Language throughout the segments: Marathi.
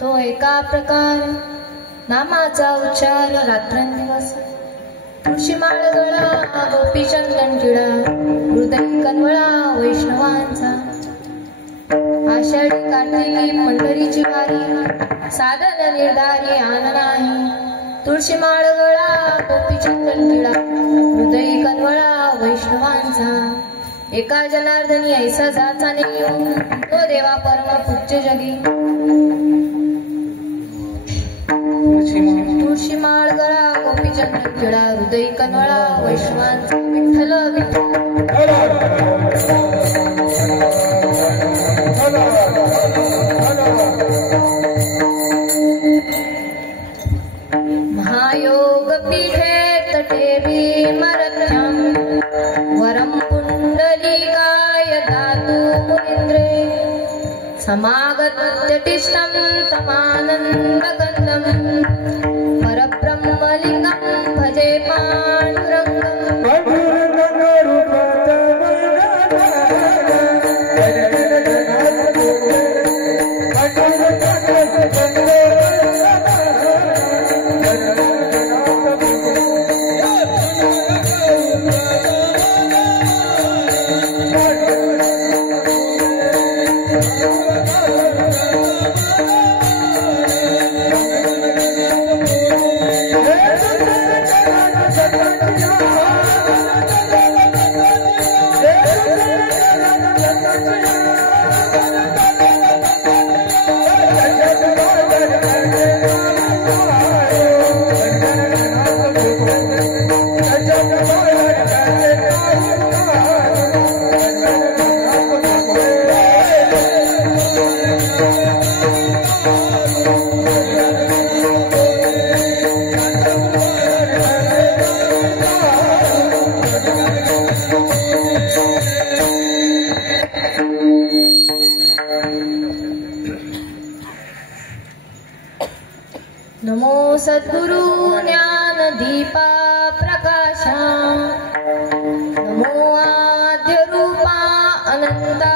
तो एका प्रकार नामाचा उच्चार रात्रंदिवस तुळशी माळ गळा गोपी चंदन टिळा हृदय कन्वळा वैष्णवांचा आषाढी कार्तिकी पंढरीची वारी साधन निर्धारी आन नाही तुळशी माळ गळा गोपी चंदन टिळा हृदय कन्वळा वैष्णवांचा एका जनार्दनी ऐसा जाचा नेम तो देवा परम पूज्य जगी तुळशी माळ गळा गोपी चंदन टिळा हृदय कन्वळा वैष्णवांचा विठ्ठल महायोग पीठे तटे भीमरथ्यं वरं पुंडलीकाय दातु मुनीन्द्रे समागत्यतिष्ठं तमानन्दगन्धं परब्रह्मलिङ्गं भजे पाण्डुरङ्गम् नमो सद्गुरु ज्ञान दीपा प्रकाशा नमो आद्य रूपा अनंता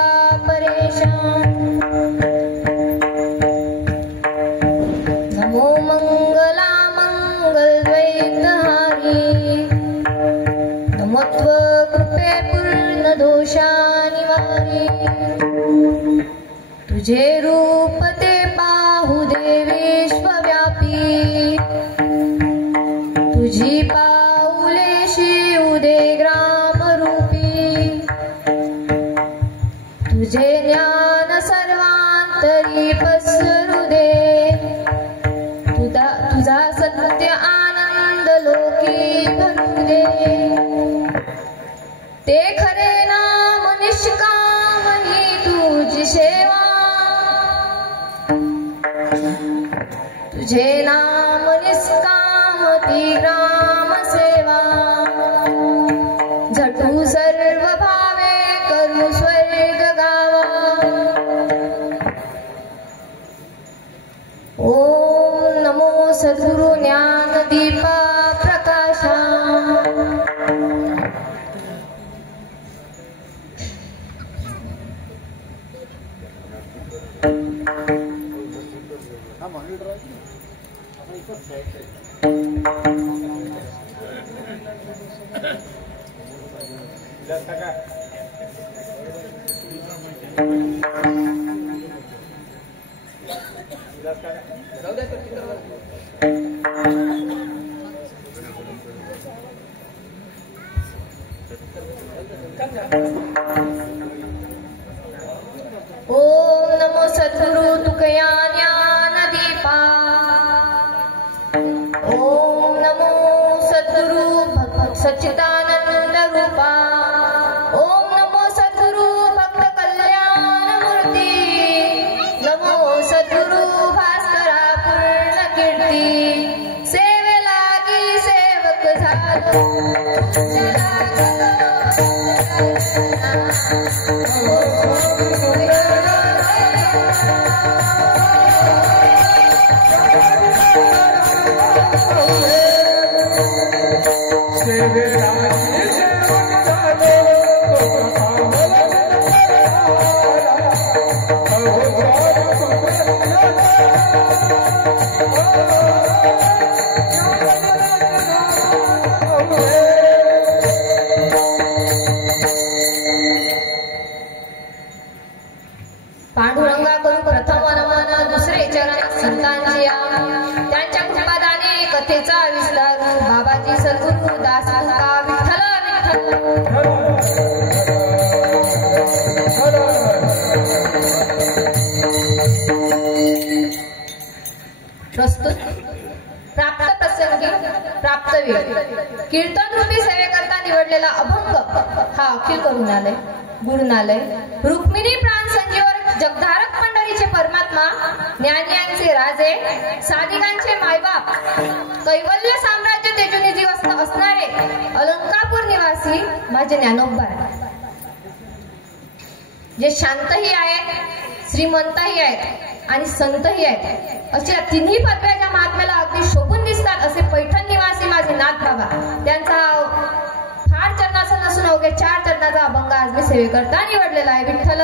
परेशा नमो मंगला मंगलद्वैतहारी नमो कृपे पूर्ण दोषा निवारी तुझे रूप ते पाहू दे विश्वव्यापी तुझी पाऊले शिवू दे ग्रामरूपी तुझे ज्ञान सर्वांतरी पसरू दे तुझा सत्य आनंद लोकी भरू दे ते खरे नाम निष्काम ही तुझी सेवा तुझे नाम निष्काम ती ग्राम सेवा झटू सर्व भावे करू स्वर्ग गावा ओम नमो सद्गुरु ज्ञान दीपा प्रकाशा ओम नमो सद्गुरु तुकया ज्ञान दीपा ओम नमो सद्गुरु भक्त सच्चिदानंद रूपा ओम नमो सद्गुरु भक्त कल्याण मूर्ती नमो सद्गुरु भास्करा पूर्ण कीर्ती सेवे लागी सेवक झालो Oh, प्रस्तुत प्राप्त प्रसंगी प्राप्त वेळ कीर्तन रूपी सेवेकरता निवडलेला अभंग हा अखिल करुणालय गुरुनालय रुक्मिणी प्राण संजीवर जगधारक पंढरीचे परमात्मा ज्ञानियांचे राजे साधिकांचे मायबाप कैवल्य साम्राज्य तेजोनिधी असणारे अलंकापूर निवासी माझे ज्ञानोबा जे शांतही आहेत श्रीमंतही आहेत आणि संतही आहेत अशा तिन्ही पदव्याच्या महात्म्याला अगदी शोभून दिसतात असे पैठण निवासी माझे नाथ बाबा त्यांचा फार चरणाचा नसून अवघे 4 चरणाचा अभंग आज मी सेवेकरता निवडलेला आहे. विठ्ठल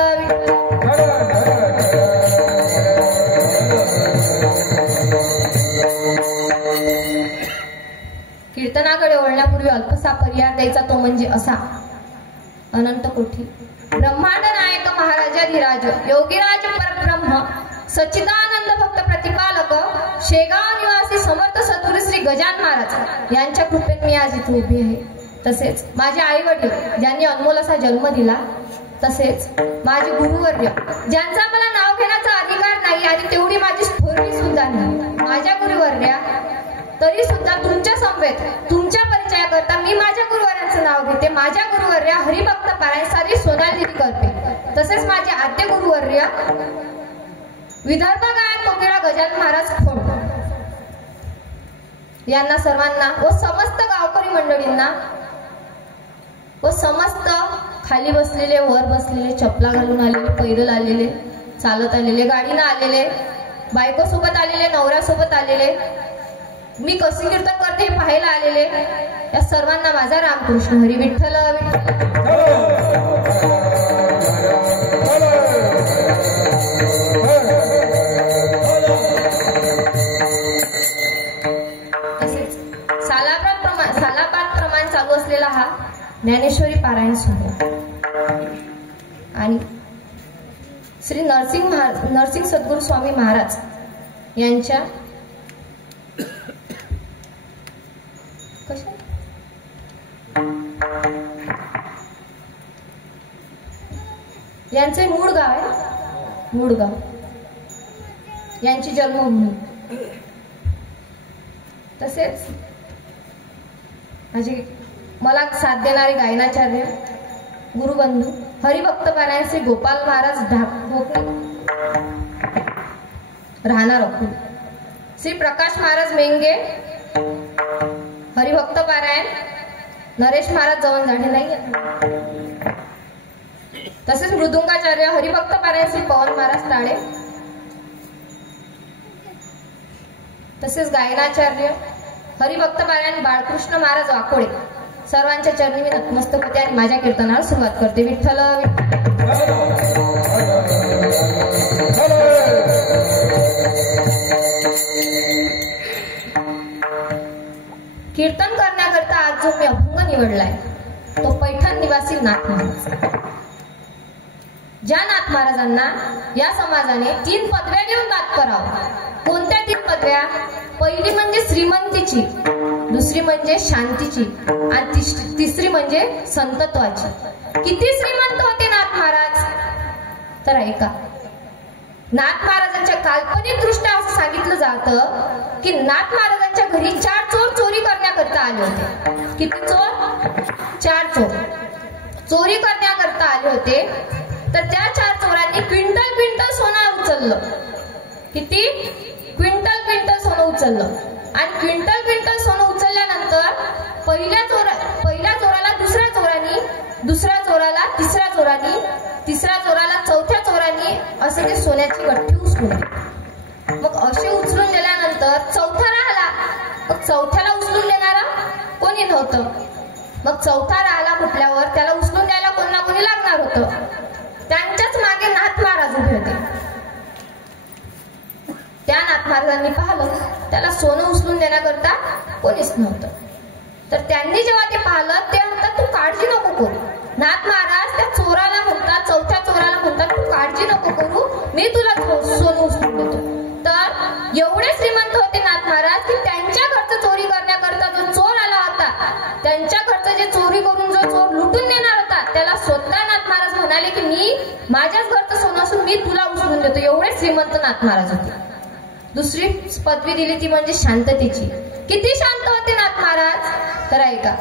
कीर्तनाकडे वळण्यापूर्वी अल्पसा पर्याय द्यायचा तो म्हणजे असा. अनंत कोटी ब्रह्मांड नायक महाराजाधिराज योगीराज परब्रह्म सच्चिदानंद भक्त प्रतिपालक शेगाव निवासी समर्थ सद्गुरू श्री गजानन महाराज यांच्या कृपेने मी आज इथे उभी आहे. तसेच माझे आई वडील ज्यांनी अनमोल असा जन्म दिला, तसेच माझे गुरुवर्य ज्यांचा मला नाव घेण्याचा अधिकार नाही आणि तेवढी माझी स्फूर्ती सुद्धा नाही. माझ्या गुरुवर्या तरी सुद्धा तुमच्या समवेत तुमच्या परिचयाकरता मी माझ्या गुरुवर्यांचं नाव घेते. माझ्या गुरुवर्या हरिभक्त पारायण सारी सोनाली करते. तसेच माझे आद्य गुरुवर्य विदर्भ गायक कोकिळा गजानन महाराज खोंड यांना सर्वांना व समस्त गावकरी मंडळींना व समस्त खाली बसलेले वर बसलेले चपला घालून आलेले पैदल आलेले चालत आलेले गाडीनं आलेले बायको सोबत आलेले नवऱ्यासोबत आलेले मी कशी कीर्तन करते हे पाहायला आलेले या सर्वांना माझा रामकृष्ण हरी. विठ्ठल सालापात प्रमाण चालू असलेला हा ज्ञानेश्वरी पारायण सोहळा आणि श्री नरसिंह सद्गुरू स्वामी महाराज यांच्या यांचे मूळ गाव आहे मूळगाव यांची जन्मभूमी. तसेच माझे मला साथ देणारे गायनाचार्य गुरुबंधू हरिभक्त पारायण श्री गोपाल महाराज ढाकोकणी राहणार अकोला, श्री प्रकाश महाराज मेंगे हरिभक्त पारायण नरेश महाराज जवळ झाले नाही. तसेच मृदुंगाचार्य हरिभक्त पारायण श्री पवन महाराज ताळे, तसेच गायनाचार्य हरिभक्त पारायण बाळकृष्ण महाराज वाकोळे सर्वांच्या चरणी मी नतमस्तक होते आणि माझ्या कीर्तनाला सुरुवात करते. विठ्ठल कीर्तन करण्याकरता आज जो मी अभंग निवडलाय तो पैठण निवासी नाथ महाराज. ज्या नाथ महाराजांना या समाजाने 3 पदव्या देऊन नाथ करावं. कोणत्या 3 पदव्या? पहिली म्हणजे श्रीमंतीची, दुसरी म्हणजे शांतीची आणि तिसरी म्हणजे संतत्वाची. किती श्रीमंत होते नाथ महाराज तर ऐका. नाथ महाराजांच्या काल्पनिक दृष्ट्या असं सांगितलं जातं की नाथ महाराजांच्या घरी 4 चोर चोरी करण्याकरता आले होते. किती चोर? 4 चोर चोरी करण्याकरता आले होते. तर त्या 4 चोरांनी क्विंटल सोनं उचललं. किती? क्विंटल सोनं उचललं. आणि क्विंटल सोनं उचलल्यानंतर पहिल्या चोराला दुसऱ्या चोरांनी, दुसऱ्या चोराला तिसऱ्या चोरांनी, तिसऱ्या चोराला चौथ्या चोरांनी असे ते सोन्याची गठ्ठी उचलून. मग असे उचलून दिल्यानंतर चौथा राहिला. मग चौथ्याला उचलून देणारा कोणी नव्हतं. मग चौथा राहिला म्हटल्यावर त्याला उचलून द्यायला कोण ना कोणी लागणार होतं. त्यांच्याच मागे नाथ महाराज उभे होते. त्या नाथ महाराजांनी पाहिलं त्याला सोनं उचलून देण्याकरता कोणीच नव्हतं. तर त्यांनी जेव्हा ते पाहिलं ते म्हणतात तू काळजी नको करू. नाथ महाराज त्या चोराला म्हणतात, चौथ्या चोराला म्हणतात तू काळजी नको करू, मी तुला सोनं उचलून देतो. तर एवढे श्रीमंत होते नाथ महाराज की त्यांच्या घरचं चोरी करण्याकरता जो चोर आला होता, त्यांच्या घरचं जे चोरी करून जो चोर लुटून देणार होता त्याला स्वतः नाथ महाराज म्हणाले की मी माझ्याच घरचं सोनं असून मी तुला उचलून देतो, एवढे श्रीमंत नाथ महाराज होते. दुसरी पदवी दिली ती म्हणजे शांततेची. किती शांत होते नाथ महाराज, तर ऐका.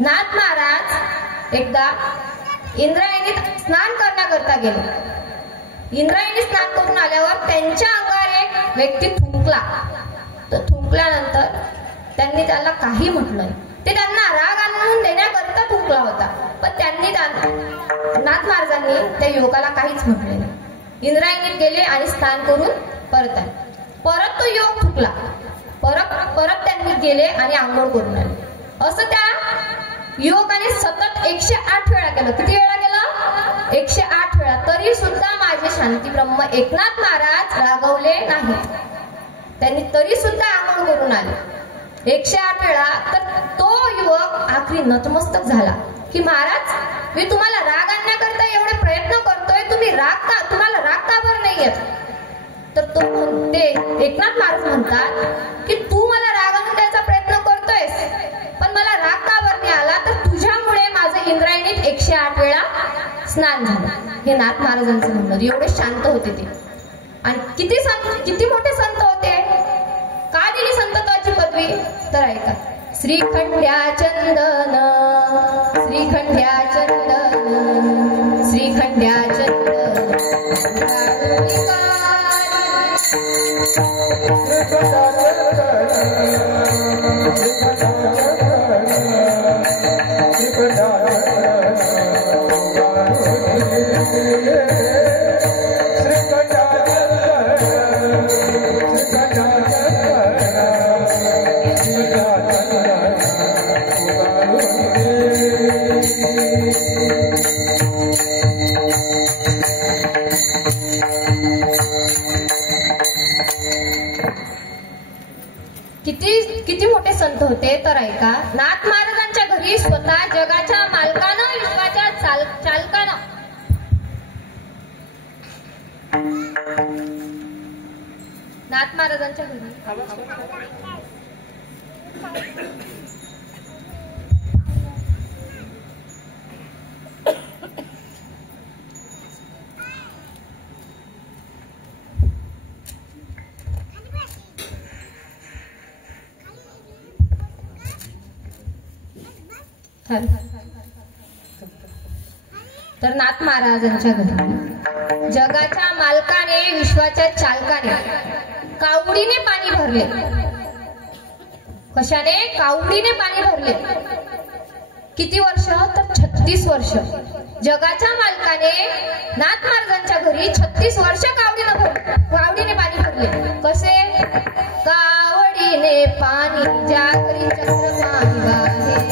नाथ महाराज एकदा इंद्रायणीत स्नान करण्याकरता गेले. इंद्रायणी स्नान करून आल्यावर त्यांच्या अंगावर एक व्यक्ती थुंकला. तर थुंकल्यानंतर त्यांनी त्याला काही म्हटलं नाही. ते त्यांना राग आणून देण्याकरता थुंकला होता, पण त्यांनी नाथ महाराजांनी त्या युवकाला काहीच म्हटले नाही. इंद्रायणीत गेले आणि स्नान करून परत आले. परत तो युवक थुंकला. परत त्यांनी गेले आणि आंघोळ करून आले. असं त्या युवकाने सतत 108 वेळा केलं. किती वेळा केलं? 108 वेळा. तरी सुद्धा माझे शांती ब्रह्म एकनाथ महाराज रागवले नाहीत. त्यांनी तरी सुद्धा आंघोळ करून आले 108 वेळा. तर तो युवक आखरी नतमस्तक झाला की महाराज, मी तुम्हाला राग आणण्याकरता एवढे प्रयत्न करतोय, तुम्हाला राग का बरं नाही येत? तर तो म्हणते, एकनाथ महाराज म्हणतात की तू मला राग आणून द्यायचा प्रयत्न करतोयस, पण मला राग का बरं नाही आला? तर तुझ्यामुळे माझं इंद्रायणीत 108 वेळा स्नान झालं. हे नाथ महाराजांचं म्हणणं. एवढे शांत होते ते. आणि किती मोठे संत होते. का दिली संतत्वाची पदवी? तर ऐका. श्रीखंड्या चंदन, श्रीखंड्या चंदन, श्रीखंड्या चंदन, किती मोठे संत होते. तर ऐका. नाथ महाराजांच्या घरी स्वतः जगाच्या मालकानं, विश्वाच्या चालकानं नाथ महाराजांच्या घरी तर नाथ महाराजांच्या घरी जगाच्या मालकाने, विश्वाच्या चालकाने कावडीने पाणी भरले. कशाने? कावडीने पाणी भरले. किती वर्ष? तर 36 वर्ष. जगाच्या मालकाने नाथ महाराजांच्या घरी 36 वर्ष कावडीने पाणी भरले. कसे? कावडीने पाणी ज्या घरी चंद्रपाणी वाहे,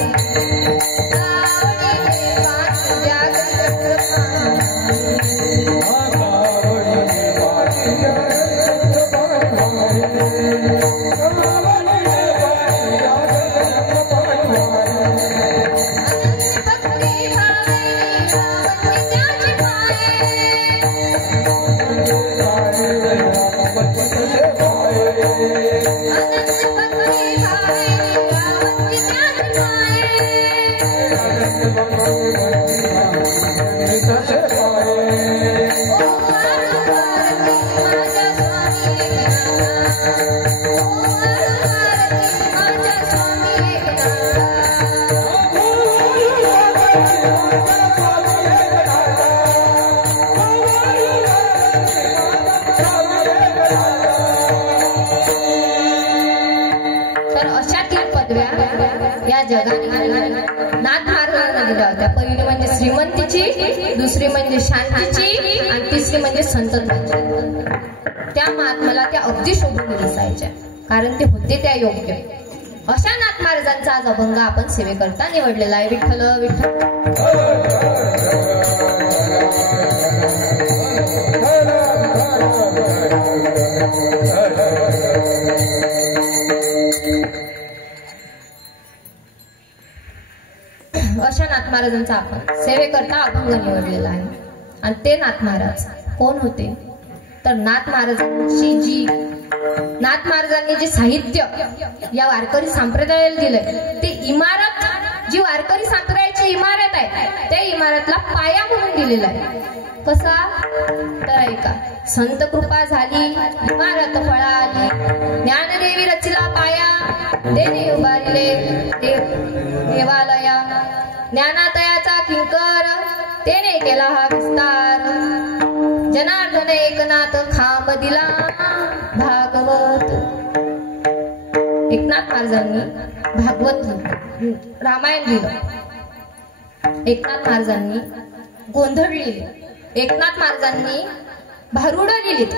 या जगाने नाथ महाराजांना दिल्या होत्या. पहिली म्हणजे श्रीमंतीची, दुसरी म्हणजे शांतीची, आणि तिसरी म्हणजे संतत्वाची. त्या महात्म्याला त्या अगदी शोभून दिसायच्या, कारण ते होते त्या योग्य. अशा नाथ महाराजांचा आज अभंग आपण सेवेकरता निवडलेला आहे. विठ्ठल विठ्ठल. अशा नाथ महाराजांचा आपण सेवेकरता अभंग निवडलेला आहे. आणि ते नाथ महाराज कोण होते? तर नाथ महाराजांनी जे साहित्य या वारकरी संप्रदायाला दिलंय, ते इमारत, जी वारकरी संप्रदायाची इमारत आहे, त्या इमारतला पाया म्हणून दिलेला आहे. कसा तर ऐका. संत कृपा झाली इमारत फळाली, ज्ञानदेवी रचिला पाया, देणे उभारिले देवालया. ज्ञानातयाचा किंकर तेने केला हा विस्तार, जनार्दन एकनाथ खांब दिला भागवत. एकनाथ महाराजांनी भागवत रामायण लिहिलं, एकनाथ महाराजांनी गोंधळ लिहिले, एकनाथ महाराजांनी भारुड लिहिलीत.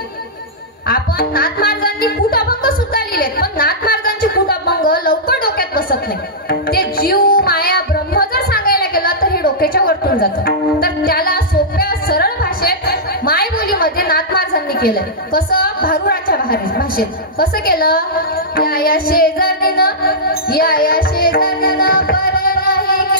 आपण नाथ महाराजांनी कूट अभंग सुद्धा लिहिलेत, पण नाथ महाराजांची कूट अभंग लवकर डोक्यात बसत नाही. ते जीव माया ब्रह्म जर सांगायला गेलं तर हे डोक्याच्या वरतून जातं. तर त्याला सोप्या सरळ भाषेत मायबोलीमध्ये नाथ महाराजांनी केलंय. कसं? भारुडाच्या भाषेत. कसं केलं? या शेजारीनं या शेजारीनं पर नाही केलं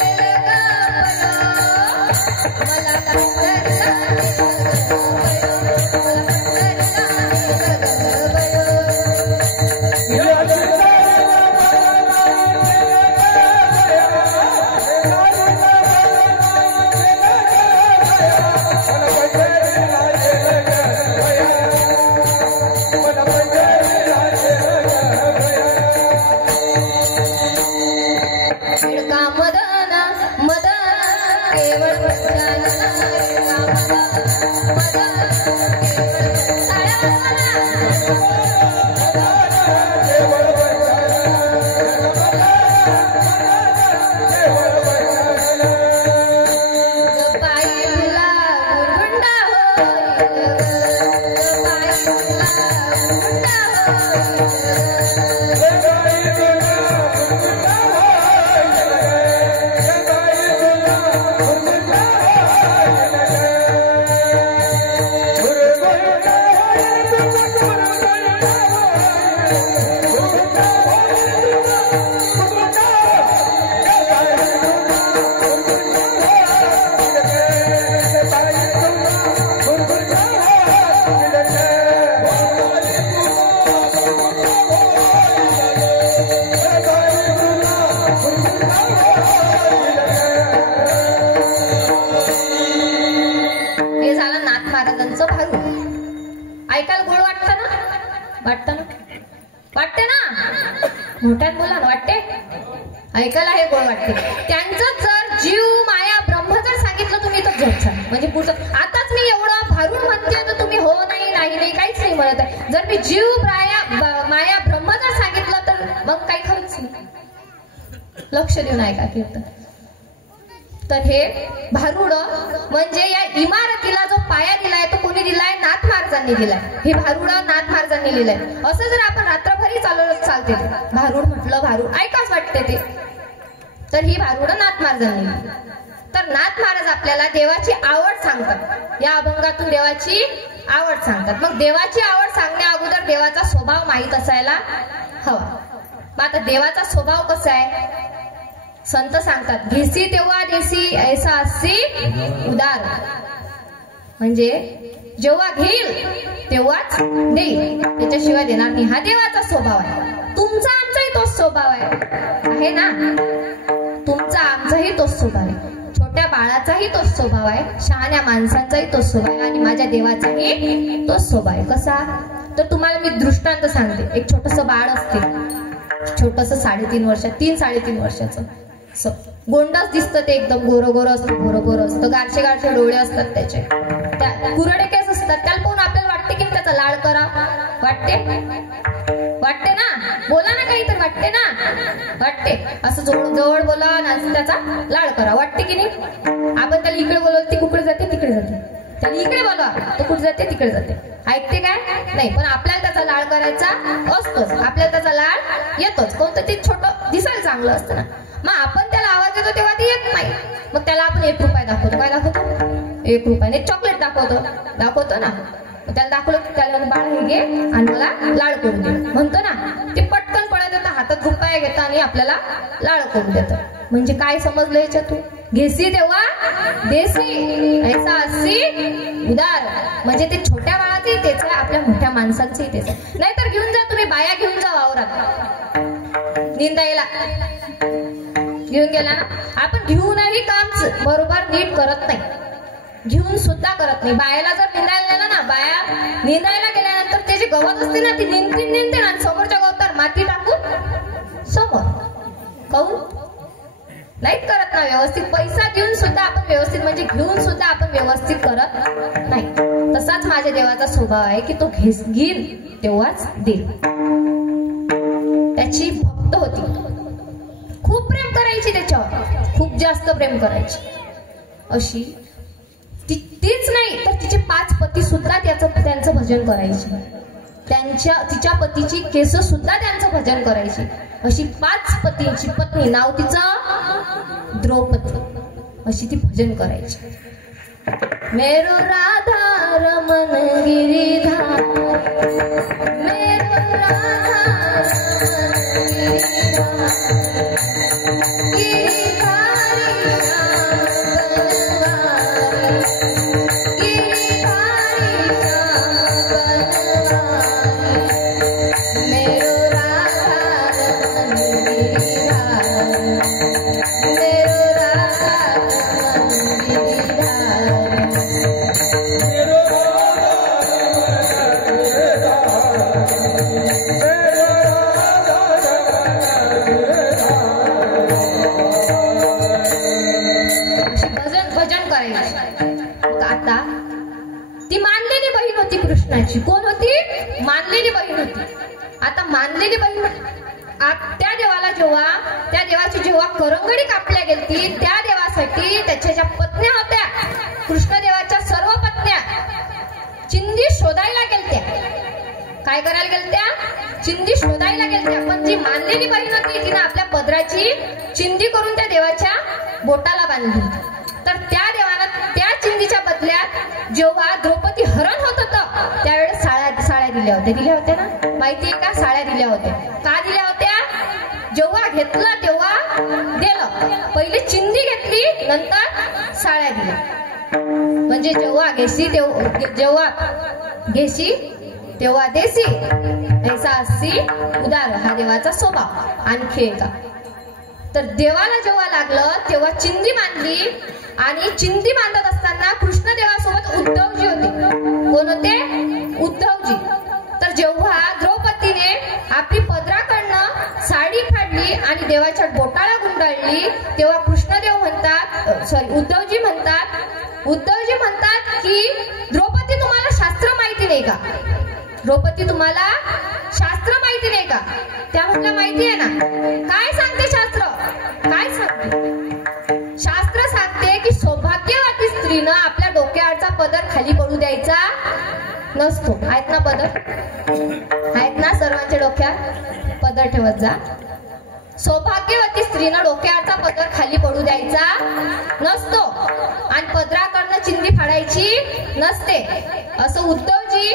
मोठ्यात बोला ना, वाटते? ऐकायला हे गोड वाटते. त्यांचं जर जीव माया ब्रह्म जर सांगितलं तुम्ही तर झोपचा म्हणजे पुढचं. आताच मी एवढं भारून म्हणते तर तुम्ही हो नाही नाही नाही काहीच नाही म्हणत आहे. जर मी जीव माया ब्रह्म जर सांगितलं तर मग काही खरंच नाही. लक्ष देऊन ऐका कीर्तन. तर हे भारुड म्हणजे या इमारतीला जो पाया दिलाय तो कोणी दिलाय? नाथ महाराजांनी दिलाय. हे भारुड नाथ महाराजांनी लिहिलंय. असं जर आपण रात्रभरी चालवलं चालते. भारुड म्हटलं भारुड ऐकाच वाटते ते. तर ही भारुड नाथ महाराजांनी लिहिली. तर नाथ महाराज आपल्याला देवाची आवड सांगतात. या अभंगातून देवाची आवड सांगतात. मग देवाची आवड सांगण्या अगोदर देवाचा स्वभाव माहीत असायला हवा. मग आता देवाचा स्वभाव कसा आहे? संत सांगतात, घेसी तेव्हा देसी ऐसा असी उदार. म्हणजे जेव्हा घेईल तेव्हाच देईल, त्याच्याशिवाय देणार नाही. हा देवाचा स्वभाव आहे. तुमचा आमचाही तोच स्वभाव आहे ना? तुमचा आमचाही तोच स्वभाव आहे. छोट्या बाळाचाही तोच स्वभाव आहे, शहाण्या माणसांचाही तोच स्वभाव आहे आणि माझ्या देवाचाही तोच स्वभाव आहे. कसा? तर तुम्हाला मी दृष्टांत सांगते. एक छोटस बाळ असते, छोटस 3-3.5 वर्षाचं. गोंडच दिसतं ते, एकदम गोरं गोरं असतं, गोरं असतं, गारशे गारशे डोळे असतात त्याचे, त्या कुरडे केस असतात. त्याला पाहून आपल्याला वाटते की त्याचा लाड करा. वाटते ना? बोला ना काहीतरी. वाटते ना? वाटते. असं जवळ बोला आणि त्याचा लाड करा. वाटते की नाही? आपण त्याला इकडे बोलवलं ती कुकडे जाते, तिकडे जाते. त्याला इकडे बोलवा तो कुठे जाते, तिकडे जाते. ऐकते काय? नाही. पण आपल्याला त्याचा लाड करायचा असतोच. आपल्याला त्याचा लाड येतोच. कोणतं ते छोटं दिसायला चांगलं असतं ना. मग आपण त्याला आवाज देतो तेव्हा ते येत नाही. मग त्याला आपण 1 रुपया दाखवतो. काय दाखवतो? 1 रुपयाने चॉकलेट दाखवतो ना. त्याला दाखवलं की त्याला बाळ हे घे आणि मला लाड करून दे म्हणतो ना. ते पटकन पळत येतं, हातात रुपया घेतं आणि आपल्याला लाड करून देतं. म्हणजे काय समजलं याच्यातून? घेसी तेव्हा देसी ऐसा असी उदार. म्हणजे ते छोट्या बाळाचंही तेच आहे, आपल्या मोठ्या माणसांचंही तेच आहे. नाहीतर घेऊन जा तुम्ही बाया, घेऊन जा वावरात निंदायला. घेऊन गेला ना, आपण घेऊनही काम बरोबर नीट करत नाही. घेऊन सुद्धा करत नाही. बायाला जर निंदायला गेला ना, बाया निंदायला गेल्यानंतर ते जे गवत असते ना, ती निंदते आणि समोरच्या गवतावर माती टाकून समोर काऊन नाही करत ना व्यवस्थित. पैसा देऊन सुद्धा आपण व्यवस्थित म्हणजे घेऊन सुद्धा आपण व्यवस्थित करत नाही. तसाच माझ्या देवाचा स्वभाव आहे की तो घेईल तेव्हाच देईल. त्याची भक्त होती, खूप प्रेम करायची त्याच्यावर, खूप जास्त प्रेम करायची. अशी तीच नाही तर तिचे 5 पती सुद्धा त्यांचं भजन करायचे. तिच्या पतीची केस सुद्धा त्यांचं भजन करायची. अशी 5 पतींची पत्नी, नाव तिचं द्रौपदी, अशी ती भजन करायची. मेरो राधा रमन गिरिधार, मेरो राधा रमन गिरिधार, कोण होती? मानलेली बहीण होती. आता मानलेली बहीण त्या देवाला त्या देवाची जेव्हा करंगडी कापल्या गेलती, त्या देवासाठी त्याच्या ज्या पत्न्या होत्या, कृष्णदेवाच्या सर्व पत्न्या चिंदी शोधायला गेलत्या. काय करायला गेलत्या? चिंदी शोधायला गेलत्या. पण जी मानलेली बहीण होती तिने आपल्या पदराची चिंदी करून त्या देवाच्या बोटाला बांधली. तर त्या देवाला त्या चिंदीच्या बदल्यात जेव्हा द्रौपदी हरण होत होतं त्यावेळेस साड्या दिल्या होत्या ना, माहितीये का? साड्या दिल्या होत्या. का दिल्या होत्या? जेव्हा घेतलं तेव्हा दिलं. पहिली चिंदी घेतली, नंतर साड्या दिल्या. म्हणजे जेव्हा घेशी तेव्हा देशी, ऐसा असती उदार. हा देवाचा स्वभाव. आणखी एका तर देवाला जेव्हा लागलं तेव्हा चिंदी बांधली. आणि चिंदी बांधत असताना कृष्णदेवासोबत उद्धवजी होते. कोण होते? उद्धवजी. तर जेव्हा द्रौपदीने आपली पदराकडनं साडी काढली आणि देवाच्या बोटाला गुंडाळली तेव्हा कृष्णदेव म्हणतात, उद्धवजी म्हणतात की द्रौपदी तुम्हाला शास्त्र माहिती नाही का? द्रौपदी तुम्हाला शास्त्र माहिती नाही का? त्या म्हटलं माहिती आहे ना. काय सांगते शास्त्र? काय सांगते? शास्त्र सांगते की सौभाग्यवती स्त्रीनं आपल्या डोक्यावरचा पदर खाली पडू द्यायचा नसतो. आहेत ना पदर? आहेत ना? सर्वांच्या डोक्यात पदर ठेवत जा. सौभाग्यवती स्त्रीनं डोक्यावरचा पदर खाली पडू द्यायचा नसतो आणि पदराकडनं चिंदी फाडायची नसते, असं उद्धवजी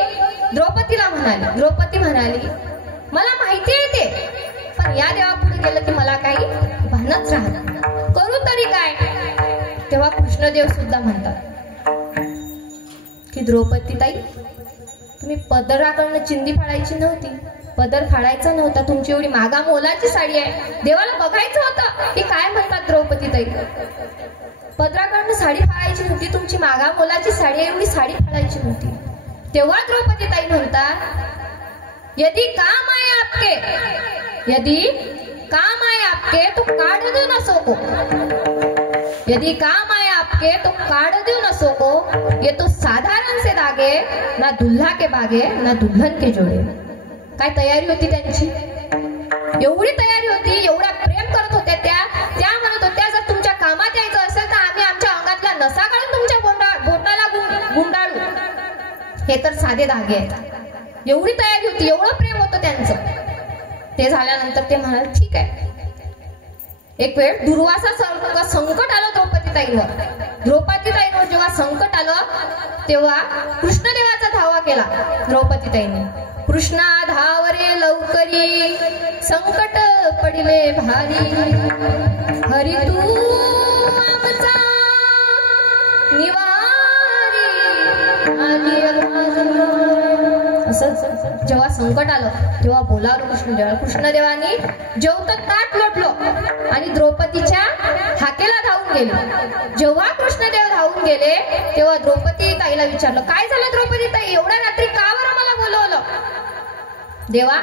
द्रौपदीला म्हणाले. द्रौपदी म्हणाली मला माहिती आहे ते, पण या देवा पुढे गेलं की मला काही भानच राहत, करू तरी काय? तेव्हा कृष्णदेव सुद्धा म्हणतात की द्रौपदी ताई, तुम्ही पदराकडनं चिंदी फाडायची नव्हती, पदर फाडायचा नव्हता. तुमची एवढी मागा मोलाची साडी आहे, देवाला बघायचं होतं की काय म्हणतात द्रौपदी ताई. पदराकडनं साडी फाडायची नव्हती, तुमची मागा मोलाची साडी आहे, एवढी साडी फाडायची नव्हती. तेव्हा द्रौपदी ताई म्हणतात यदि काम आए आपके तो काढ़ दो न सको. यदि काम आए आपके तो काढ़ दो न सको. ये तो साधारण से धागे, ना दुल्हा के भागे ना दुल्हन के जोडे. काय तयारी होती त्यांची? एवढी तयारी होती, एवढा प्रेम करत होत्या त्या म्हणत होत्या जर तुमच्या कामात यायचं असेल तर आम्ही आमच्या अंगातला नसा काढून तुमच्या बोटाला गुंडाळू. हे तर साधे धागे आहेत. एवढी तयारी होती, एवढं प्रेम होतं त्यांचं. ते झाल्यानंतर ते म्हणाले ठीक आहे. एक वेळ दुर्वासा संकट आलं द्रौपदीताईंवर जेव्हा संकट आलं तेव्हा कृष्णदेवाचा धावा केला द्रौपदीताईंनी. कृष्णा धावरे लवकरी, संकट पडिले भारी, हरी तू आमचा निवारी. आली असं जेव्हा संकट आलं तेव्हा बोलावलं कृष्णदेवाला. कृष्णदेवानी जेवतं ताट लोटलो आणि द्रौपदीच्या हाकेला धावून गेले. जेव्हा कृष्णदेव धावून गेले तेव्हा द्रौपदी ताईला विचारलं, काय झालं द्रौपदी ताई, एवढ्या रात्री का बरं मला बोलवलं? देवा,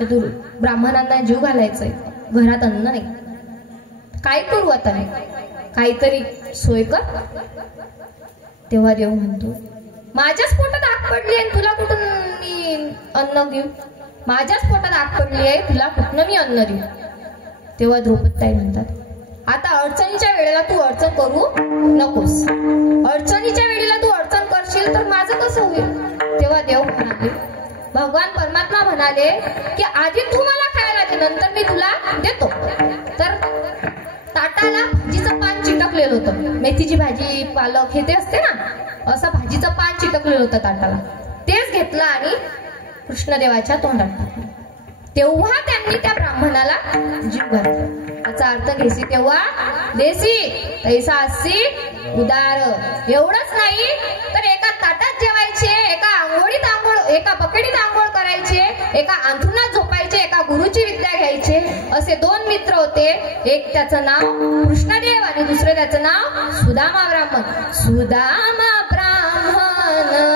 तू ब्राह्मणांना जीव घालायचंय, घरात अन्न नाही, काय करू आता मी, काहीतरी सोय कर. तेव्हा देव म्हणतो, माझ्याच पोटात आग पडली आहे, तुला कुठून मी अन्न देऊ? माझ्याच पोटात आग पडली आहे, तुला कुठनं मी अन्न देऊ? तेव्हा द्रौपदताई म्हणतात, आता अडचणीच्या वेळेला तू अडचण करू नकोस, अडचणीच्या वेळेला तू अडचण करशील तर माझं कसं होईल? तेव्हा देव म्हणाले, भगवान परमात्मा म्हणाले की आधी तू मला खायला दे, नंतर मी तुला देतो. तर ताटाला भाजीचं पान चिटकलेलं होतं, मेथीची भाजी, पालक हे ते असते ना, असं भाजीचं पान चिटकलेलं होतं ताटाला. तेच घेतलं आणि कृष्णदेवाच्या तोंडात टाकलं. तेव्हा त्यांनी त्या ब्राह्मणाला जीव घातला. याचा अर्थ घेसी तेव्हा देसी तैसा असी उदार. एवढंच नाही तर एका ताटात जेवायचे, एका आंघोळीत आंघोळ, एका बकेटीत आंघोळ करायचे, एका अंथरुणात झोपायचे, एका गुरुची विद्या घ्यायचे. असे दोन मित्र होते, एक त्याचं नाव कृष्णदेव आणि दुसरे त्याचं नाव सुदामा ब्राह्मण. सुदामा ब्राह्मण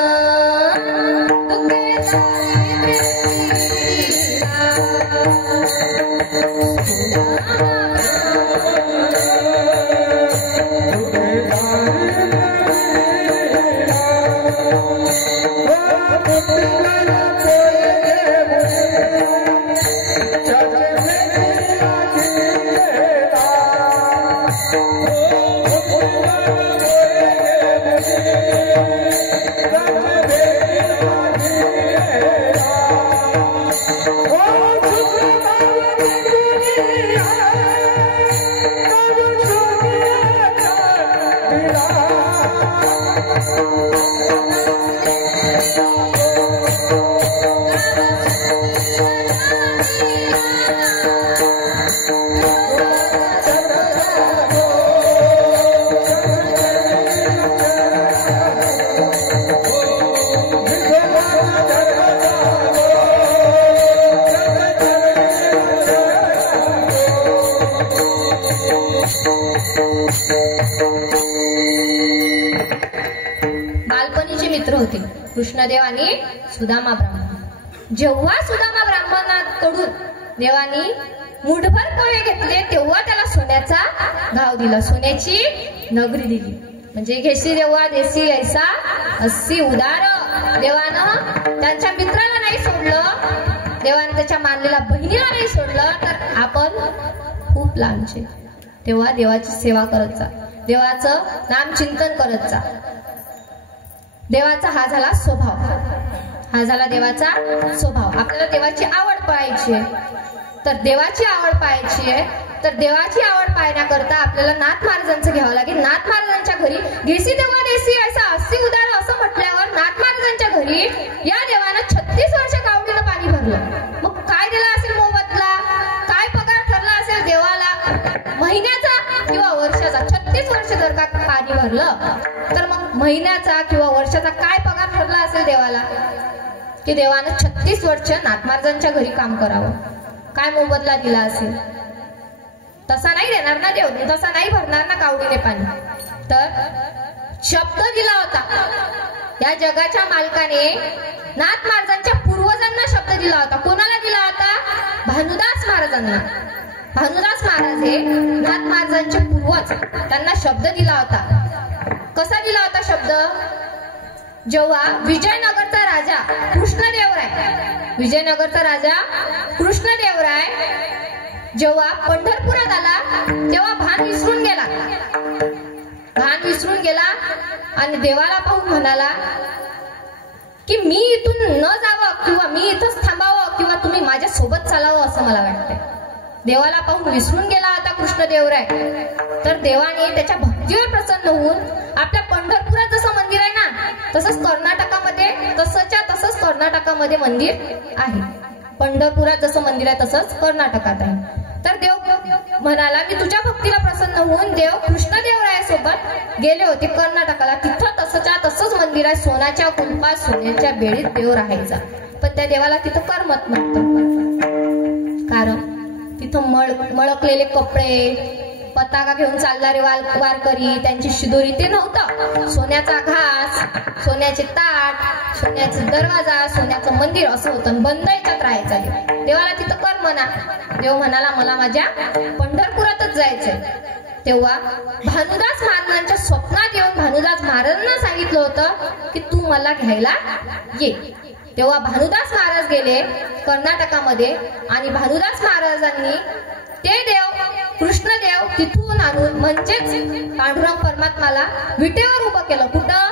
बालपणीचे मित्र होते कृष्णदेव आणि सुदामा ब्राह्मण. जेव्हा सुदामा ब्राह्मणाकडून देवानी मुठभर पोहे घेतले तेव्हा त्याला सोन्याचा घाव दिला, सोन्याची नगरी दिली. म्हणजे घेशी देवा देसी ऐसा अस्सी उदार. देवानं त्यांच्या मित्राला नाही सोडलं, देवाने त्याच्या मानलेल्या बहिणीला नाही सोडलं, तर आपण खूप लांबचे. तेव्हा देवाची सेवा करत जा, देवाचं नाम चिंतन करत जा. देवाचा हा झाला स्वभाव, हा झाला देवाचा स्वभाव. आपल्याला देवाची आवड पाहायची आहे, तर देवाची आवड पाहायची आहे, तर देवाची आवड पाहण्याकरता आपल्याला नाथ महाराजांचं घ्यावं लागेल. नाथ महाराजांच्या घरी घेसी देवा देसी ऐसा अस्सी उदार असं म्हटल्यावर नाथ महाराजांच्या घरी या देवानं 36 वर्ष कावडीनं पाणी भरलं. मग काय दिला असेल मोबदला, काय पगार ठरला असेल देवाला महिन्याचा किंवा वर्षाचा? 36 वर्ष जर का पाणी भरलं तर मग महिन्याचा किंवा वर्षाचा काय पगार ठरला असेल देवाला? की देवानं 36 वर्ष नाथ महाराजांच्या घरी काम करावं. काय मोबदला दिला असेल? तसा नाही देणार ना देव, तसा नाही भरणार ना कावडीने पाणी. तर शब्द दिला होता या जगाच्या मालकाने, नाथ महाराजांच्या पूर्वजांना शब्द दिला होता. कोणाला दिला होता? भानुदास महाराजांना. भानुदास महाराज हे नाथ महाराजांचे पूर्वज, त्यांना शब्द दिला होता. कसा दिला होता शब्द? जेव्हा विजयनगरचा राजा कृष्णदेवराय, विजयनगरचा राजा कृष्णदेवराय जेव्हा पंढरपुरात आला तेव्हा भान विसरून गेला. भान विसरून गेला आणि देवाला पाहून म्हणाला की मी इथून न जावं किंवा मी इथंच थांबावं किंवा तुम्ही माझ्या सोबत चालावं असं मला वाटतंय. देवाला पाहून विसरून गेला होता कृष्णदेवराय. तर देवाने त्याच्या भक्तीवर प्रसन्न होऊन आपल्या पंढरपुरात जसं मंदिर आहे ना, तसंच कर्नाटकामध्ये तसंच कर्नाटकामध्ये मंदिर आहे. पंढरपुरात जसं मंदिर आहे तसंच कर्नाटकात आहे. तर देव म्हणाला मी तुझ्या भक्तीला प्रसन्न होऊन देव कृष्णदेवरायासोबत गेले होते कर्नाटकाला. तिथं तसंच मंदिर आहे, सोन्याच्या कुंपात सोन्याच्या बेडीत देव राहायचा. पण त्या देवाला तिथं करमत नव्हतं. कारण तिथं मळकलेले कपडे, पताका घेऊन चालणारे वारकरी, त्यांची शिदोरी ते नव्हतं. सोन्याचा घास, सोन्याचे ताट, सोन्याचा दरवाजा, सोन्याचं मंदिर असं होतं. बंद याच्यात राहायचं. देवाला तिथं करमना. देव म्हणाला मला माझ्या पंढरपुरातच जायचंय. तेव्हा भानुदास महाराजांच्या स्वप्नात येऊन भानुदास महाराजांना सांगितलं होतं की तू मला घ्यायला ये. तेव्हा भानुदास महाराज गेले कर्नाटकामध्ये आणि भानुदास महाराजांनी ते देव कृष्णदेव तिथून आणून म्हणजेच पांडुरंग परमात्माला विटेवर उभं केलं. कुठं?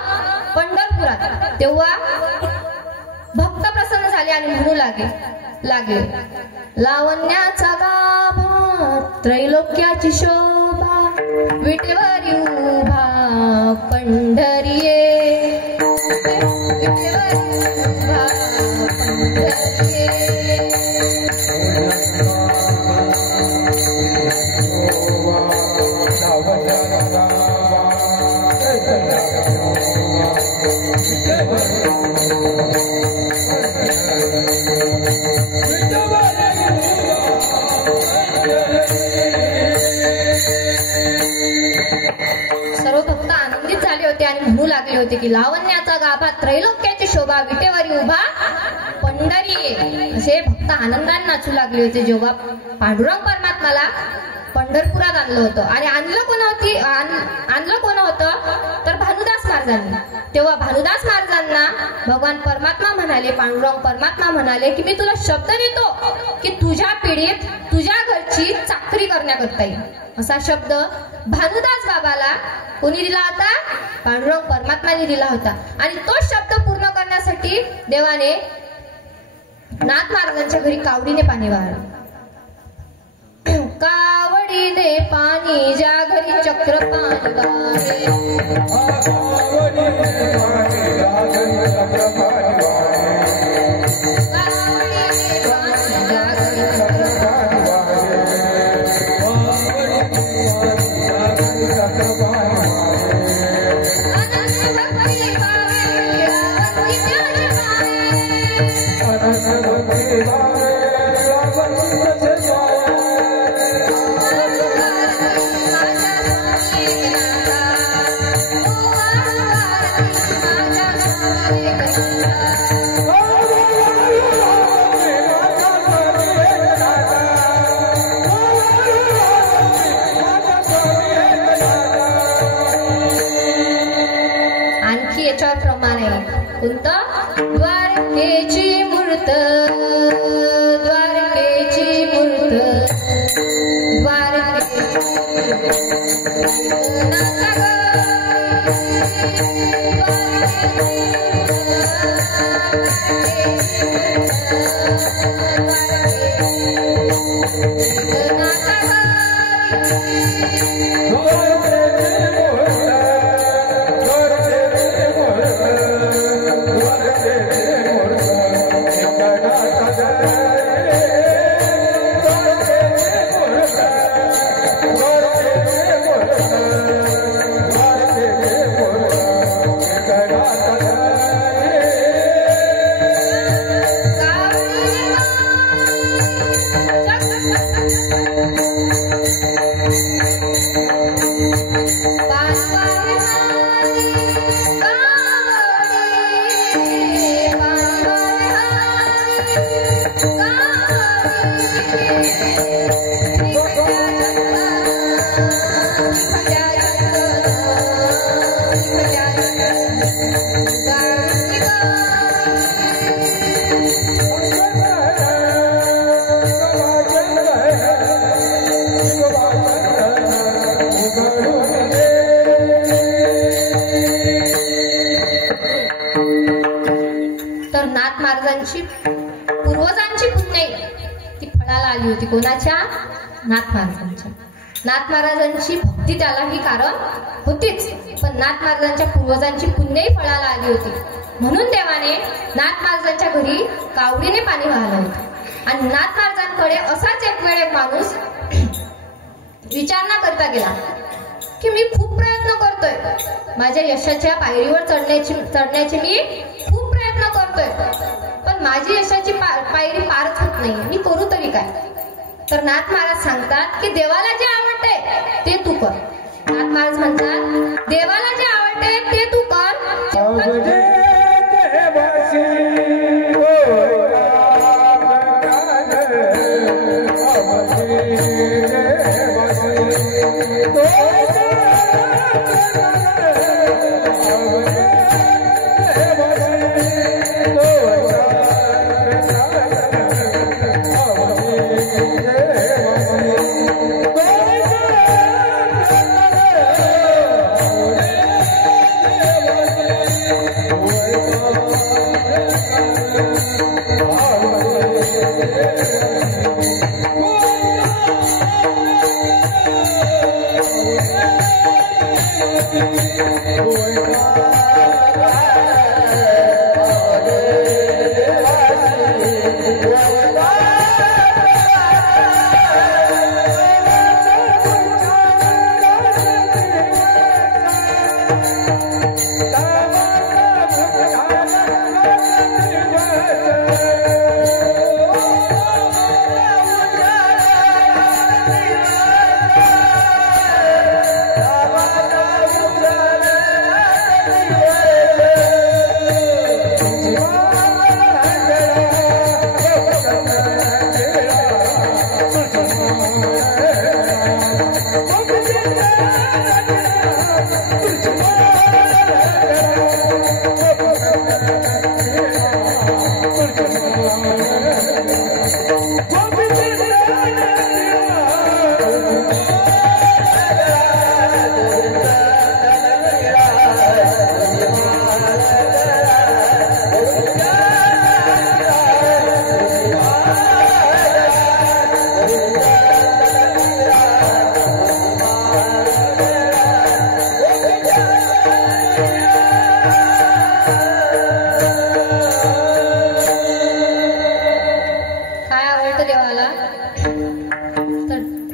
पंढरपुरात. तेव्हा भक्त प्रसन्न झाले आणि म्हणू लागले लावण्याचा गाभा त्रैलोक्याची शोभा विटेवर उभा पंढरीये. सर्व भक्त आनंदित झाले होते आणि म्हणू लागले होते की लावण्याचा गाभा त्रैलोक्याची शोभा विटेवरी उभा पंढरी. असे भक्त आनंदाने नाचू लागले होते जेव्हा पांडुरंग परमात्माला पंढरपुरात आणलं होतं. आणि आणलं कोण होतं तर भानुदास महाराजांनी. तेव्हा भानुदास महाराजांना भगवान परमात्मा म्हणाले, पांडुरंग परमात्मा म्हणाले की मी तुला शब्द देतो की तुझ्या पिढीत तुझ्या घरची चाकरी करण्याकरता येईल. असा शब्द भानुदास बाबाला कोणी दिला होता? पांडुरंग परमात्माने दिला होता. आणि तो शब्द पूर्ण करण्यासाठी देवाने नाथ महाराजांच्या घरी कावडीने पाणी वाहलं. कावडीने पाणी ज्या घरी चक्र पाणी द्वारकेची मूर्त द्वारकेची मूर्त पूर्वजांची पुण्य ती फळाला आली होती. कोणाच्या? नाथ महाराजांच्या. नाथ महाराजांची भक्ती त्यालाही कारण होतीच, पण नाथ महाराजांच्या पूर्वजांची पुण्यही फळाला आली होती. म्हणून देवाने नाथ महाराजांच्या घरी कावडीने पाणी वाहलं होतं. आणि नाथ महाराजांकडे असाच एक वेळ एक माणूस विचारणा करता गेला की मी खूप प्रयत्न करतोय, माझ्या यशाच्या पायरीवर चढण्याचे मी खूप प्रयत्न करतोय, पण माझी यशाची पायरी पारच होत नाही, मी करू तरी काय? तर नाथ महाराज सांगतात की देवाला जे आवडते ते तू कर. नाथ महाराज म्हणतात देवाला जे आवडते ते तू कर.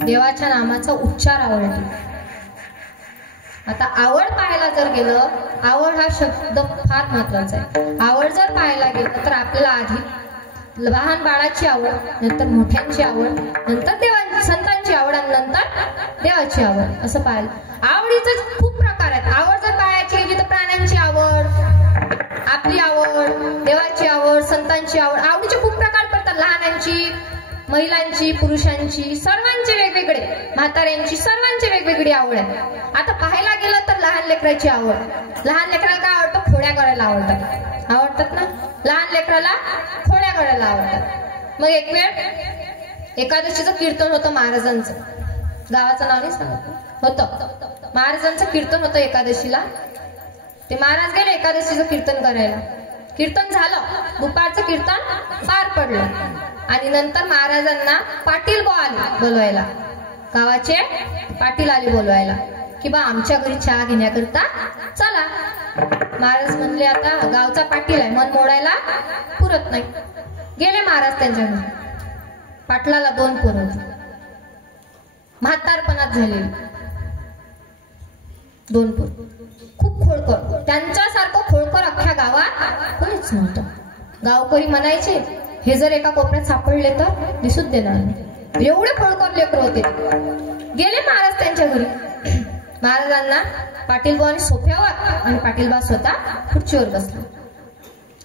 देवाच्या नामाचा उच्चार आवडतो. आता आवड पाहायला जर गेलं, आवड हा शब्द फार महत्वाचा आहे. आवड जर पाहायला गेलं तर आपल्याला आधी लहान बाळाची आवड, नंतर मोठ्यांची आवड, नंतर संतांची आवड आणि नंतर देवाची आवड असं पाहायला. आवडीचे खूप प्रकार आहेत. आवड जर पाहायची गेली तर प्राण्यांची आवड, आपली आवड, देवाची आवड, संतांची आवड. आवडीचे खूप प्रकार पडतात. लहानांची, महिलांची, पुरुषांची, सर्वांचे वेगवेगळे, म्हाताऱ्यांची, सर्वांची वेगवेगळी आवड आहे. आता पाहायला गेलं तर लहान लेकराची आवड. लहान लेकराला काय आवडतं? खोड्या करायला आवडतात ना. लहान लेकराला खोड्या करायला आवडतात. मग एक वेळ एकादशीचं कीर्तन होतं महाराजांचं. गावाचं नाव नाही सांगत होतं. महाराजांचं कीर्तन होतं एकादशीला. ते महाराज गेले एकादशीचं कीर्तन करायला. कीर्तन झालं, दुपारचं कीर्तन पार पडलं आणि नंतर महाराजांना पाटील आले बोलवायला. गावाचे पाटील आले बोलवायला की बा आमच्या घरी चहा घेण्याकरता चला. महाराज म्हणले आता गावचा पाटील आहे, मन मोडायला पुरत नाही. गेले महाराज त्यांच्या घरी. पाटलाला 2 पोरं होती, म्हातारपणात झालेली 2 पोरं, खूप खोडकर. त्यांच्यासारखं खोडकर अख्ख्या गावात कोणीच नव्हतं. गावकरी म्हणायचे हे जर एका कोपऱ्यात सापडले तर दिसूच देणार नाही. एवढे खोडकर लेकर होते. गेले महाराज त्यांच्या घरी. महाराजांना पाटीलबाई सोफ्यावर आणि पाटीलबा स्वतः खुर्चीवर बसले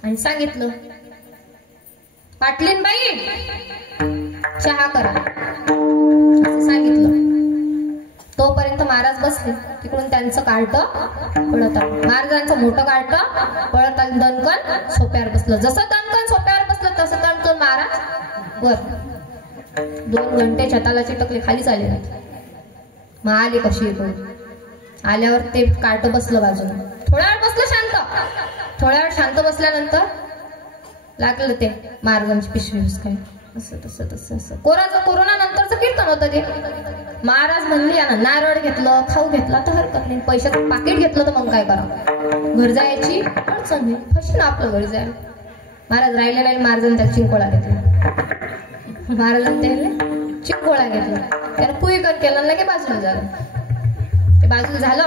आणि सांगितलं, पाटलीनबाई चहा करा असं सांगितलं. तोपर्यंत महाराज बसले. तिकडून त्यांचं कार्टं पळत आलं. महाराजांचं मोठं कार्टं पळत आलं. दणकन सोप्यावर बसलं. जसं दणकन सोप्यावर बसलं तसं दणकन महाराज वर. 2 घंटे छताला चिटकले, खालीच आले नाही. मग आले कशी इकडून. आल्यावर ते कार्ट बसलं बाजूला. थोड्या वेळ बसलं शांत. थोड्या वेळ शांत बसल्यानंतर लागलं ते महाराजांची पिशवी काय असं तसं तसं असं. कोरोना नंतरचं कीर्तन होतं ते. महाराज म्हणले ना, नारळ घेतलं, खाऊ घेतला तर हरकत नाही, पैशाचं पाकिट घेतलं तर मग काय करावं? घर जायची अडचण नाही, फशी ना आपलं घर जायला. महाराज राहिले महाराजांनी त्या चिंकोळा घेतला. महाराजांनी त्याने चिंकोळा घेतला. त्यानं कुईकर केलं ना की बाजूला झालं. ते बाजूला झालं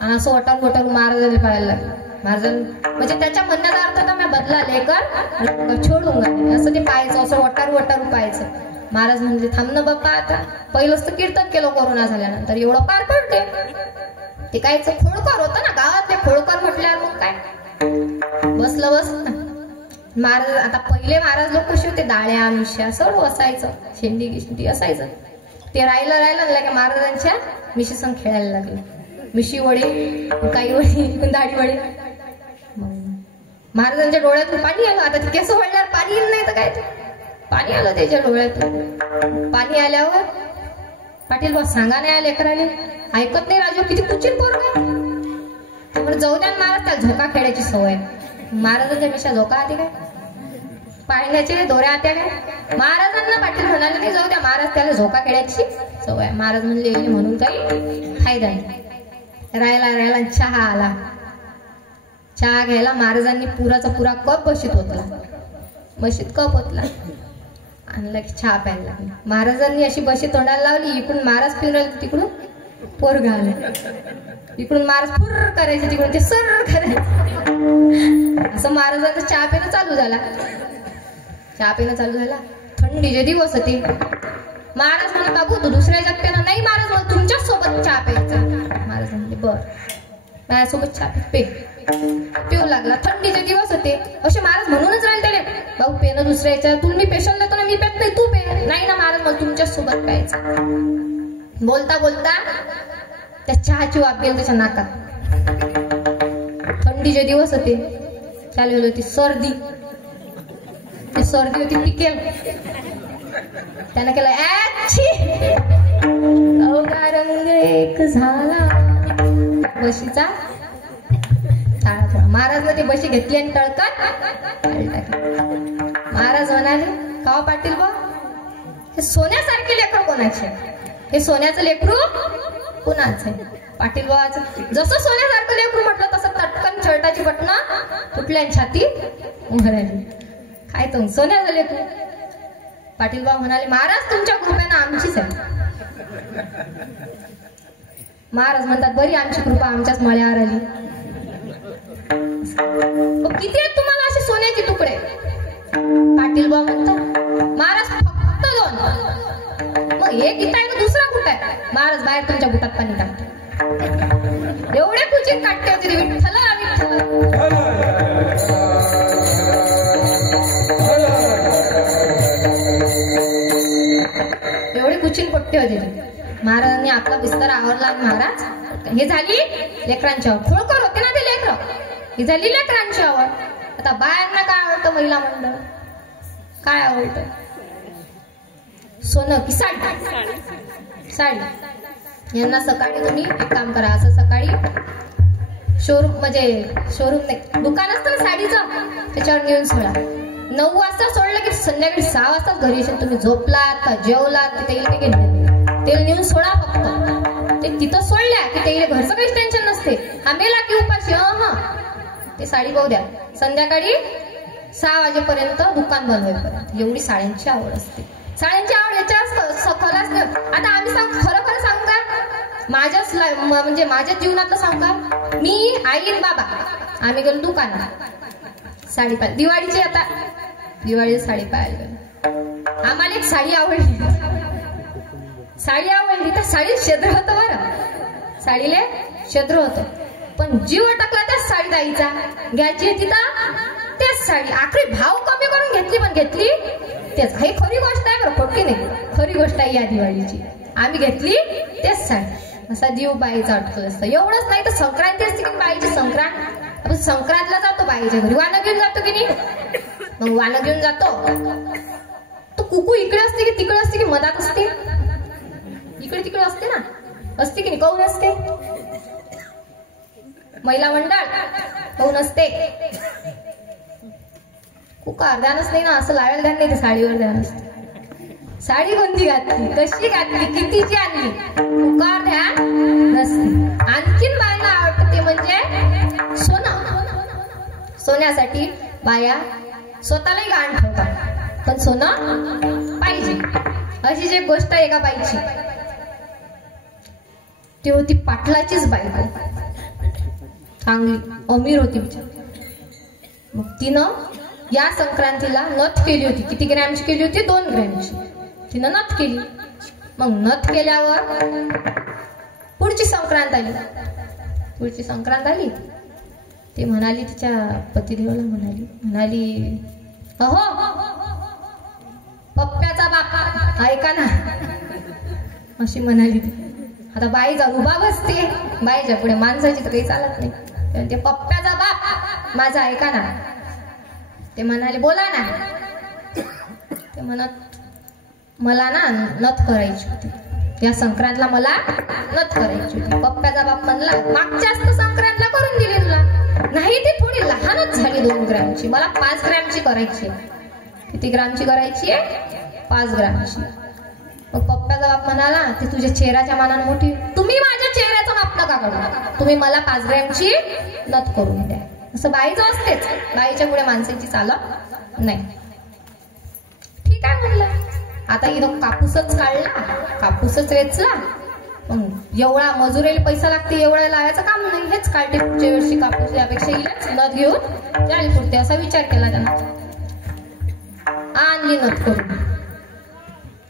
आणि असं वटार महाराजांनी पाहायला लागलं. महाराज म्हणजे त्याच्या म्हणण्याचा अर्थ तर मी बदला लेकर छोडूंगा असं ते पाहायचं, असं वटारू वटारू पाहायचं. महाराज म्हणजे थांब ना बाप्पा, आता पहिलंच तर कीर्तन केलं कोरोना झाल्यानंतर, एवढं पार पडते. ते कायच खोडकर होतं ना, गावातले खोडकर म्हटल्यावर मग काय बसलं बस. महाराज आता पहिले महाराज लोक कसे होते, डाळ्या मिश्या सर्व असायचं, शेंडी गिंडी असायचं. ते राहिलं की महाराजांच्या मिशी संग खेळायला लागले. मिशी वडे, काही वडे, दाढी वडे. महाराजांच्या डोळ्यातून पाणी आलं. आता ते केस वळल्यावर पाणी येत नाही तर काय, पाणी आलं त्याच्या डोळ्यातून. पाणी आल्यावर पाटील बा सांगा नाही आले लेकराले, ऐकत नाही राजू, किती कुचित पोरगा. त्यामुळे जाऊ द्या महाराज, त्याला झोका खेळायची सवय. महाराजांच्या पेक्षा झोका आते काय, पाळण्याचे दोऱ्या आत्या काय. महाराजांना पाटील म्हणाले नाही, जाऊ द्या महाराज, त्याला झोका खेळायची सवय. महाराज म्हणले म्हणून काही फायदा नाही. राहिला चहा आला. चहा घ्यायला महाराजांनी पुराचा पुरा कप बशीत होतला, बशीत कप होतला, आणला की चहा प्यायला लागला. महाराजांनी अशी बशी तोंडाला लावली, इकडून महाराज पिऊन राहिले, तिकडून पोरगा आला. इकडून महाराज फुर्र करायचे, तिकडून ते सर्र करायचे. असं महाराजांचा चहा पिणं चालू झाला. चहा पिणं चालू झाला. थंडीचे दिवस होते. महाराज म्हणा बाबू तू दुसऱ्या याच्यात पेना. नाही महाराज मला तुमच्याच सोबत चहा प्यायचा. महाराज म्हणले बर, माझ्यासोबत चहा पे. पिऊ लागला. थंडीचे दिवस होते. असे महाराज म्हणूनच राहिले त्याने, भाऊ पेन दुसऱ्याच्या, तुम्ही पेशल देतो ना, मी पेत नाही, तू पे. नाही ना महाराज मला तुमच्याच सोबत प्यायचं. बोलता बोलता त्या चहाची वाफ गेली त्याच्या नाकात. थंडीचे दिवस होते. चालू होती सर्दी. ती सर्दी होती पिकेल. त्यानं केलं रंग एक झाला बशीचा. महाराजला ती बशी घेतली आणि टळकन महाराज म्हणाले, का पाटील बा, हे सोन्यासारखे लेकरू कोणाचे, हे सोन्याचं लेकरू कुणाचं आहे. पाटील बाबाचं जसं सोन्यासारखं लेकरू म्हटलं तसं तटकन शर्टाची बटणं तुटल्या, छाती उघडायली. काय तो सोन्याचं लेकरू. पाटील बाबा म्हणाले, महाराज तुमच्या कृपेनं आमचीच आहे. महाराज म्हणतात, बरी आमची कृपा आमच्याच मळ्यावर आली. किती आहेत तुम्हाला असे सोन्याचे तुकडे. पाटील बाबा म्हणतात, महाराज फक्त 2. मग एक इथं आहे ना दुसरा कुठं आहे. महाराज बाहेर तुमच्या बुटात पाणी टाकतो. एवढे कुचित काटते होते विठ्ठल एवढे कुचिन पट्टे होते. महाराजांनी आपला बिस्तर आवरला. महाराज हे झाली लेकरांच्यावर, खोळकर होते ना ते लेकर, ही झाली लेकरांच्यावर. आता बायांना काय आवडतं, महिला मंडळ काय आवडतं, सोनं की साडी. साडी. यांना सकाळी तुम्ही एक काम करा, असं सकाळी शोरूम म्हणजे शोरूम नाही दुकान असतं ना साडीचं, त्याच्यावर नेऊन सोडा. 9 वाजता सोडलं की संध्याकाळी 6 वाजताच घरी येशील. तुम्ही झोपलात का जेवलात की तेल नेऊन सोडा. फक्त ते तिथं सोडल्या की ते घरचं काहीच टेन्शन नसते. आम्हाला की उपाशी ते साडी पाहू द्या. संध्याकाळी 6 वाजेपर्यंत दुकान बंद होईपर्यंत. एवढी साड्यांची आवड असते. साड्यांची आवड याच्या सखल असते. आता आम्ही खरं सांगू का, माझ्याच म्हणजे माझ्याच जीवनातलं सांगू का, मी आई आणि बाबा आम्ही गेलो दुकानात साडी पाहिली. दिवाळीची आता दिवाळीची साडी पाहायला गेलो. आम्हाला एक साडी आवडली. त्या साडीत छद्र होतं बरं. साडीला छद्र होतं, पण जीव टाकला त्याच साडी जायचा. घ्यायची तिथं तेच साडी. आखरी भाव कमी करून घेतली, पण घेतली तेच. ही खरी गोष्ट आहे बरं, खोटी नाही, खरी गोष्ट आहे. या दिवाळीची आम्ही घेतली तेच साडी. असा जीव बाईचा अटकत असतं. एवढंच नाही तर संक्रांती असते की बाईची संक्रांत. आपण संक्रांतला जातो बाईच्या घरी, वानं घेऊन जातो की नाही. मग वानं घेऊन जातो, तो कुकू इकडे असते की तिकडे असते की मधात असते. इकडे तिकडे असते ना, असते की नाही. काऊन असते. महिला मंडळ काऊन असते. कुका ध्यानच नाही ना, असं लावायला ध्यान नाही, ते साडीवर ध्यान असते. साडी कोणती घातली, कशी घातली, कितीची आणली, कुकार ध्यान नसते. आणखीन बायला आवडतं ते म्हणजे सोनं. सोन्यासाठी बाया स्वतःलाही गहाण ठेवतात, पण सोनं पाहिजे. अशीच एक गोष्ट आहे एका बाईची. ती होती पाटलाचीच बायको. चांगली अमीर होती बिचारी. मग तिनं या संक्रांतीला नथ केली होती. किती ग्रॅमची केली होती? 2 ग्रॅमची. तिनं नथ केली. मग नथ केल्यावर पुढची संक्रांत आली. पुढची संक्रांत आली. ते म्हणाली तिच्या पतिदेवाला म्हणाली अहो पप्प्याचा बाप ऐका ना, अशी म्हणाली. आता बाईचा उभा बसते, बाईच्या पुढे माणसाची तर काही चालत नाही. ते पप्प्याचा बाप माझा ऐका ना. ते म्हणाले बोला ना. ते म्हणत मला ना नथ करायची होती, या संक्रांतला मला नथ करायची होती. पप्प्याचा बाप म्हणला मागच्याच तर संक्रांतला करून दिली तुला. नाही ती थोडी लहानच झाली 2 ग्रॅमची, मला 5 ग्रॅमची करायची. किती ग्रॅमची करायची आहे? 5 ग्रॅमची. मग पप्प्याचा बाप म्हणाला ती तुझ्या चेहऱ्याच्या मानाने मोठी, तुम्ही माझ्या चेहऱ्याचा माप नका करू, तुम्ही मला 5 ग्रॅमची नथ करून द्या. असं बाईचं असतेच, बाईच्या पुढे माणसाची चालत नाही. ठीक आहे म्हणलं. आता इथं कापूसच काढला, कापूसच वेचला. मग एवढा मजुरीला पैसा लागते, एवढा लावायचं काम नाही, हेच काढते पुढच्या वर्षी कापूस, यापेक्षा हिलाच नथ घेऊन जाईल पुरते असा विचार केला त्यानं. आणली नथ करून,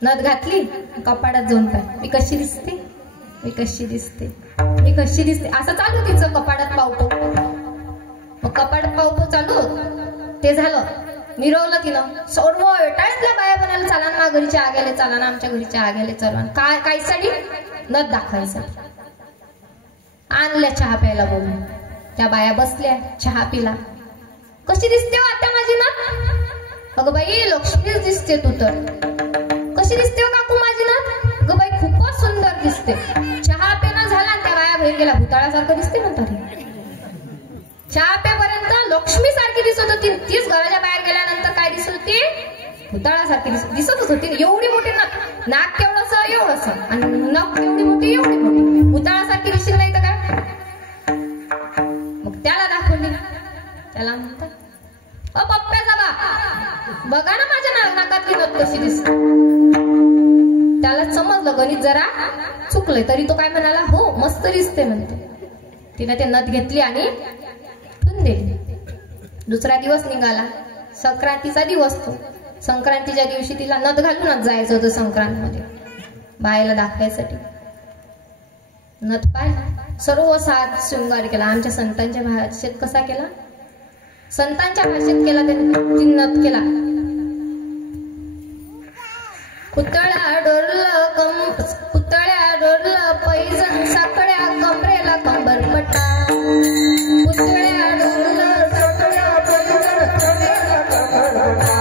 नथ घातली, कपाडात जाऊन पाय मी कशी दिसते, मी कशी दिसते, मी कशी दिसते असं चालू तिचं कपाडात पावतो. मग कपाडात पावतो चालू ते झालं. मिरवलं तिनं सर्व टाळ्यातल्या बाया बनायला चाला ना, घरीच्या आग्याले चाला ना, आमच्या घरीच्या आग्याले चाला. काय कायसाठी? नथ दाखवायसाठी. आणल्या चहा प्यायला बोलून. त्या बाया बसल्या, चहा पिला. कशी दिसते हो आता माझी नथ? अगं बाई लक्ष्मीच दिसते तू तर. कशी दिसते हो काकू माझी नथ? अगं बाई खूपच सुंदर दिसते. चहा पिणं झाला, त्या बाया बाहेर गेल्या, भुताळासारखं दिसते म्हणतात. चहा प्यापर्यंत लक्ष्मी सारखी दिसत होती, तीच घराच्या बाहेर गेल्यानंतर काय दिसत होती? भुताळासारखी दिसतच होती. एवढी मोठी नथ, नाक केवढंस एवढंस आणि नख एवढी मोठी एवढी मोठी, भुताळासारखी दिसत नाही तर काय. मग त्याला दाखवली. त्याला म्हणतात पप्प्याचा बाप बघा ना माझ्या नाकातली नथ कशी दिसते. त्याला समजलं गणित जरा चुकलंय, तरी तो काय म्हणाला हो मस्त दिसते म्हणते. तिने ते नथ घेतली आणि ठेवून दिली. दुसरा दिवस निघाला, संक्रांतीचा दिवस तो. संक्रांतीच्या दिवशी तिला नथ घालूनच जायचं होतं संक्रांत मध्ये बायला दाखवायसाठी. नथ पाहिला, सर्व साज शृंगार केला. आमच्या संतांच्या भाषेत कसा केला? संतांच्या भाषेत केला त्यांनी. 3 नथ केला. पुतळ्या डोरलं पैजण साखळ्या कमरेला कंबरपट्टा. पुतळ्या डोरलं साखळ्या पैजण कमरेला कंबरपट्टा.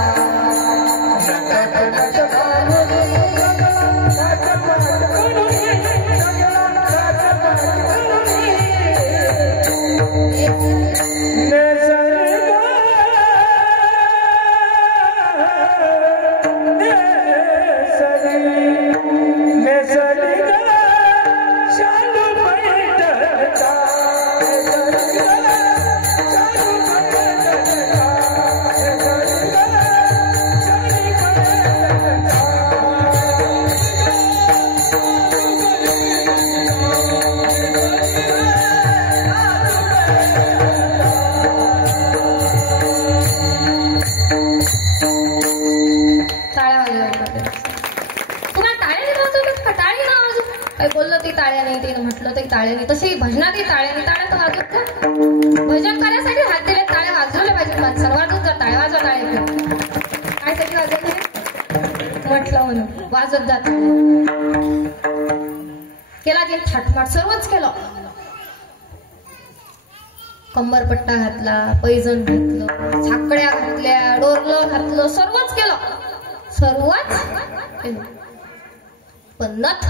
टाळ्याने तशी भजनातही टाळ्याने टाळ्या तर वाजवत का? भजन करायसाठी हात दिले, टाळ्या वाजवल्या पाहिजे माणसाला. वाजवत जा टाळ्या, वाजवा टाळ्या. कायसाठी वाजवले म्हटलं म्हणून वाजत जात केला. ते थाटमाट सर्वच केलं. कंबरपट्टा घातला, पैजण घातलं, साखळ्या घातल्या, डोरलं घातलं, सर्वच केलं, सर्वच केलं. पण नथ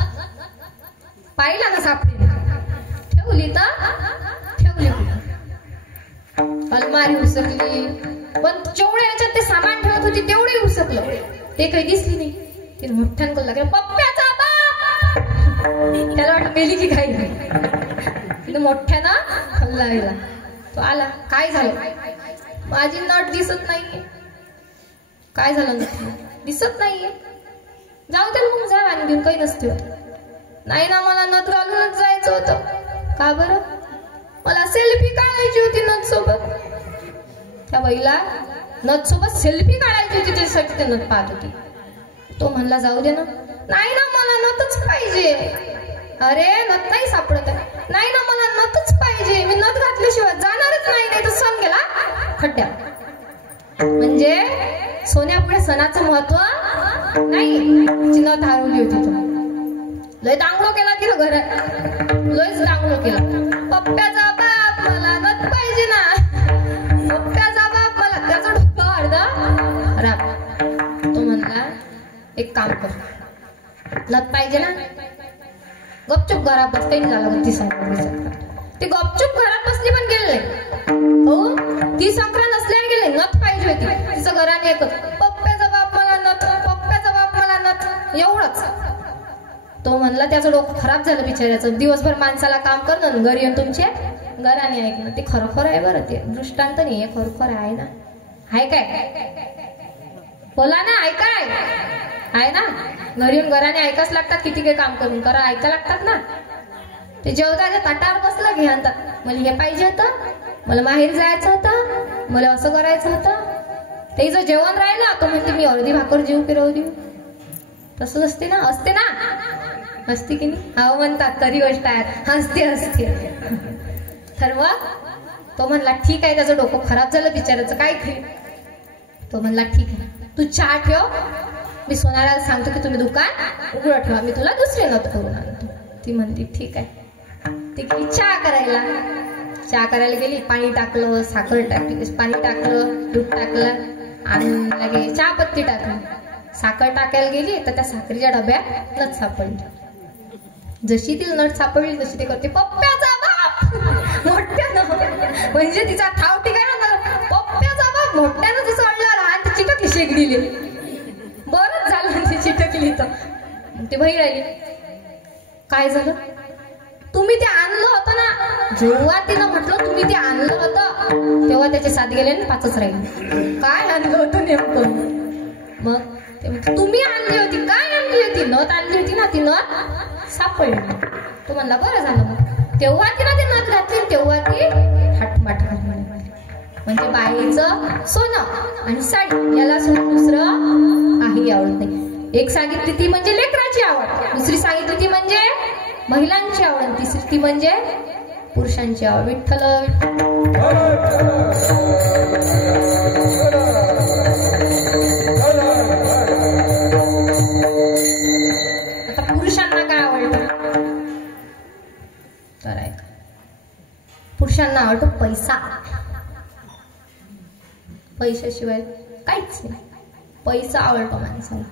पाहिला ना सापडी, ठेवली तर ठेवली अलमारी उसकली. पण जेवढ्या याच्यात ते सामान ठेवत होती तेवढे उसकलं, ते काही दिसली नाही. तिने मोठ्यान करू लागलं पप्प्याचा बाप. त्याला वाटलं मेली की काही. तिने मोठ्यानं हल्ला गेला. तो आला, काय झालं? माझी नट दिसत नाहीये. काय झालं? दिसत नाहीये. जाऊ दे मग, जा आणि घेऊन, काही नसते होत. नाही ना मला नथ घालूनच जायचं होतं. का बरं? मला सेल्फी काढायची होती नथ सोबत. त्या बाईला नथ सोबत सेल्फी काढायची होती, त्यासाठी ते नथ पाहत होती. तो म्हणला जाऊ दे ना. नाही ना मला नथच पाहिजे. अरे नथ नाही सापडत आहे. नाही ना मला नथच पाहिजे, मी नथ घातल्याशिवाय जाणारच नाही, नाही तर सण गेला खड्ड्यात. म्हणजे सोन्यापुढे सणाचं महत्व नाही. तिची नथ हरवली होती. तो लय दांगडो केला तिला घरात, लयच दांगडो केला. पप्प्याचा बाप मला नथ पाहिजे ना, पप्प्याचा बाप मला. त्याचा डोकं अर्धा. तो म्हणला एक काम कर, नथ पाहिजे ना, गपचूप घरात बसते झाला. ती संक्रांत ती गपचूप घरात बसली पण गेले हो. ती संक्रांत नसल्याने गेले. नथ पाहिजे होती. तिचं घराने एकच, पप्प्याचा बाप मला नथ, पप्प्याचा बाप मला नथ, एवढंच. तो म्हणला त्याचं डोकं खराब झालं बिचाऱ्याचं. दिवसभर माणसाला काम करणं, घरी येऊन तुमचे घराने ऐकणं. ते खरोखर आहे बरं, ते दृष्टांत नाही आहे, खरोखर आहे ना. आहे काय? बोला ना, ऐकाय आहे ना. घरी येऊन घराने ऐकाच लागतात. किती काही काम करून करा, ऐका लागतात ना. ते जेवताच्या ताटावर बसलं घे आणतात, मला हे पाहिजे होतं, मला माहेर जायचं होतं, मला असं करायचं होतं. ते जर जेवण राहिलं तो म्हणते मी अर्धी भाकर जेव की राहू देऊ. तसंच असते ना, असते ना, असते की नाही. हा म्हणतात तरी गोष्ट आहे, हसते हसते. तर मग तो म्हणला ठीक आहे, त्याचं डोकं खराब झालं बिचाराचं, काय ते. तो म्हणला ठीक आहे, तू चहा ठेव, मी सोनाराला सांगतो की तुम्ही दुकान उघडं ठेवा, मी तुला दुसरी नथ करून आणतो. ती म्हणते ठीक आहे. ती गेली चहा करायला. चहा करायला गेली, पाणी टाकलं, साखर टाकली, पाणी टाकलं, दूध टाकलं आणि लगे चहा पत्ती टाकली. साखर टाकायला गेली तर त्या साखरेच्या डब्यात नथ सापडली. जशी ती नथ सापडली तशी ते करते पप्प्याचा बाप मोठ्यानं. म्हणजे तिचा ठाव ठिकाणा पप्प्याचा बाप मोठ्यानं तिचं अडलं आणि ती चिटकली शेगडीले. बरंच झालं ती चिटकली. तर ती बाई राहिली. काय झालं? तुम्ही ते आणलं होतं ना. जेव्हा तिनं म्हटलं तुम्ही ते आणलं होतं तेव्हा त्याचे 7 गेले आणि 5च राहिले. काय आणलं होतं नेमकं? मग तुम्ही आणली होती. काय आणली होती? नथ आणली होती ना, ती नथ सापडली. तो म्हणला बरं झालं. मग तेव्हा तिनं ती नथ घातली, तेव्हा ती हटमाट घालली. म्हणजे बाईचं सोनं आणि साडी याला सोडून दुसरं काही आवडत नाही. एक सांगितली ती म्हणजे लेकराची आवड, दुसरी सांगितली ती म्हणजे महिलांची आवड, तिसरी ती म्हणजे पुरुषांची आवड. विठ्ठल आता पुरुषांना काय आवडतं? तर ऐका, पुरुषांना आवडतो पैसा. पैशाशिवाय काहीच नाही. पैसा आवडतो माणसाला.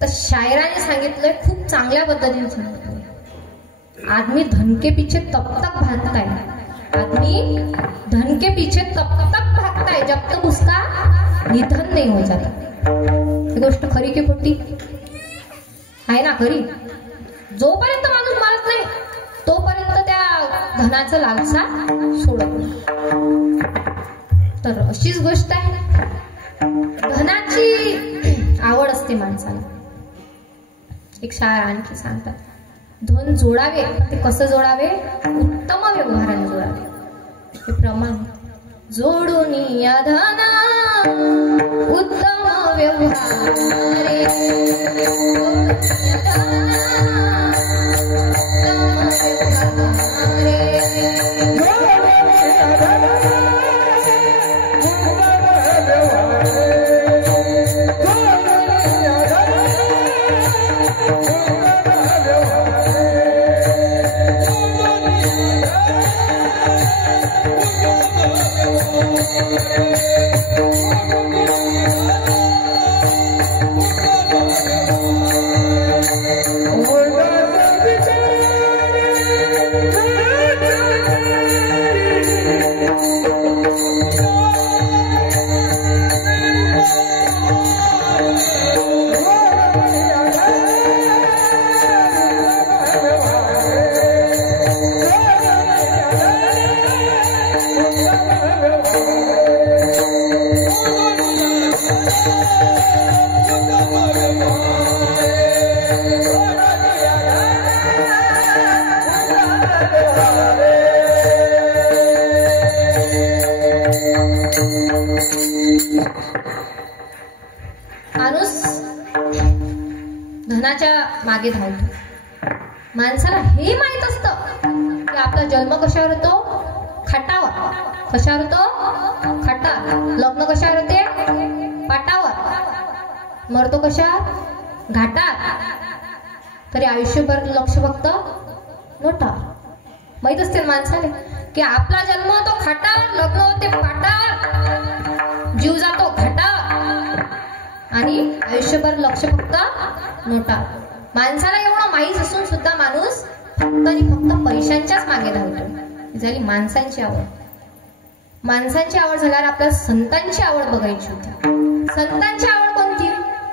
तर शायराने सांगितलंय, खूप चांगल्या पद्धतीने सांगितलंय, आदमी धन के पीछे तब तक भागता है, आदमी धन के पीछे तब तक भागता है जब तक उसका निधन नहीं हो जाता. ही गोष्ट खरी की खोटी आहे ना? खरी. जोपर्यंत माणूस मारत नाही तोपर्यंत त्या धनाचं लालसा सोडत नाही. तर अशीच गोष्ट आहे, धनाची आवड असते माणसाला. एक शाळा आणखी सांगतात, धन जोडावे ते कसं जोडावे? उत्तम व्यवहाराने जोडावे. हे प्रमाण जोडून या धना उत्तम व्यवहारे. Hare धनाच्या मागे धावतो. माणसाला हे माहित असतं की आपला जन्म कशावर होतो? खाटावर. कशावर होतो? खाटावर. लग्न कशावर होते? पाटावर. मरतो कशावर? घाटात. तरी आयुष्यभर लक्ष फक्त नोटावर. माहित असते माणसाला की आपला जन्म होतो खाटावर, लग्न होते पाटावर, जीव जातो घाटावर आणि आयुष्यभर लक्ष फक्त नोटावर. माणसाला एवढं माहीत असून सुद्धा माणूस फक्त आणि फक्त पैशांच्याच मागे धावतो. झाली माणसांची आवड. माणसांची आवड झाल्यावर आपल्याला संतांची आवड बघायची होती. संतांची आवड कोणती?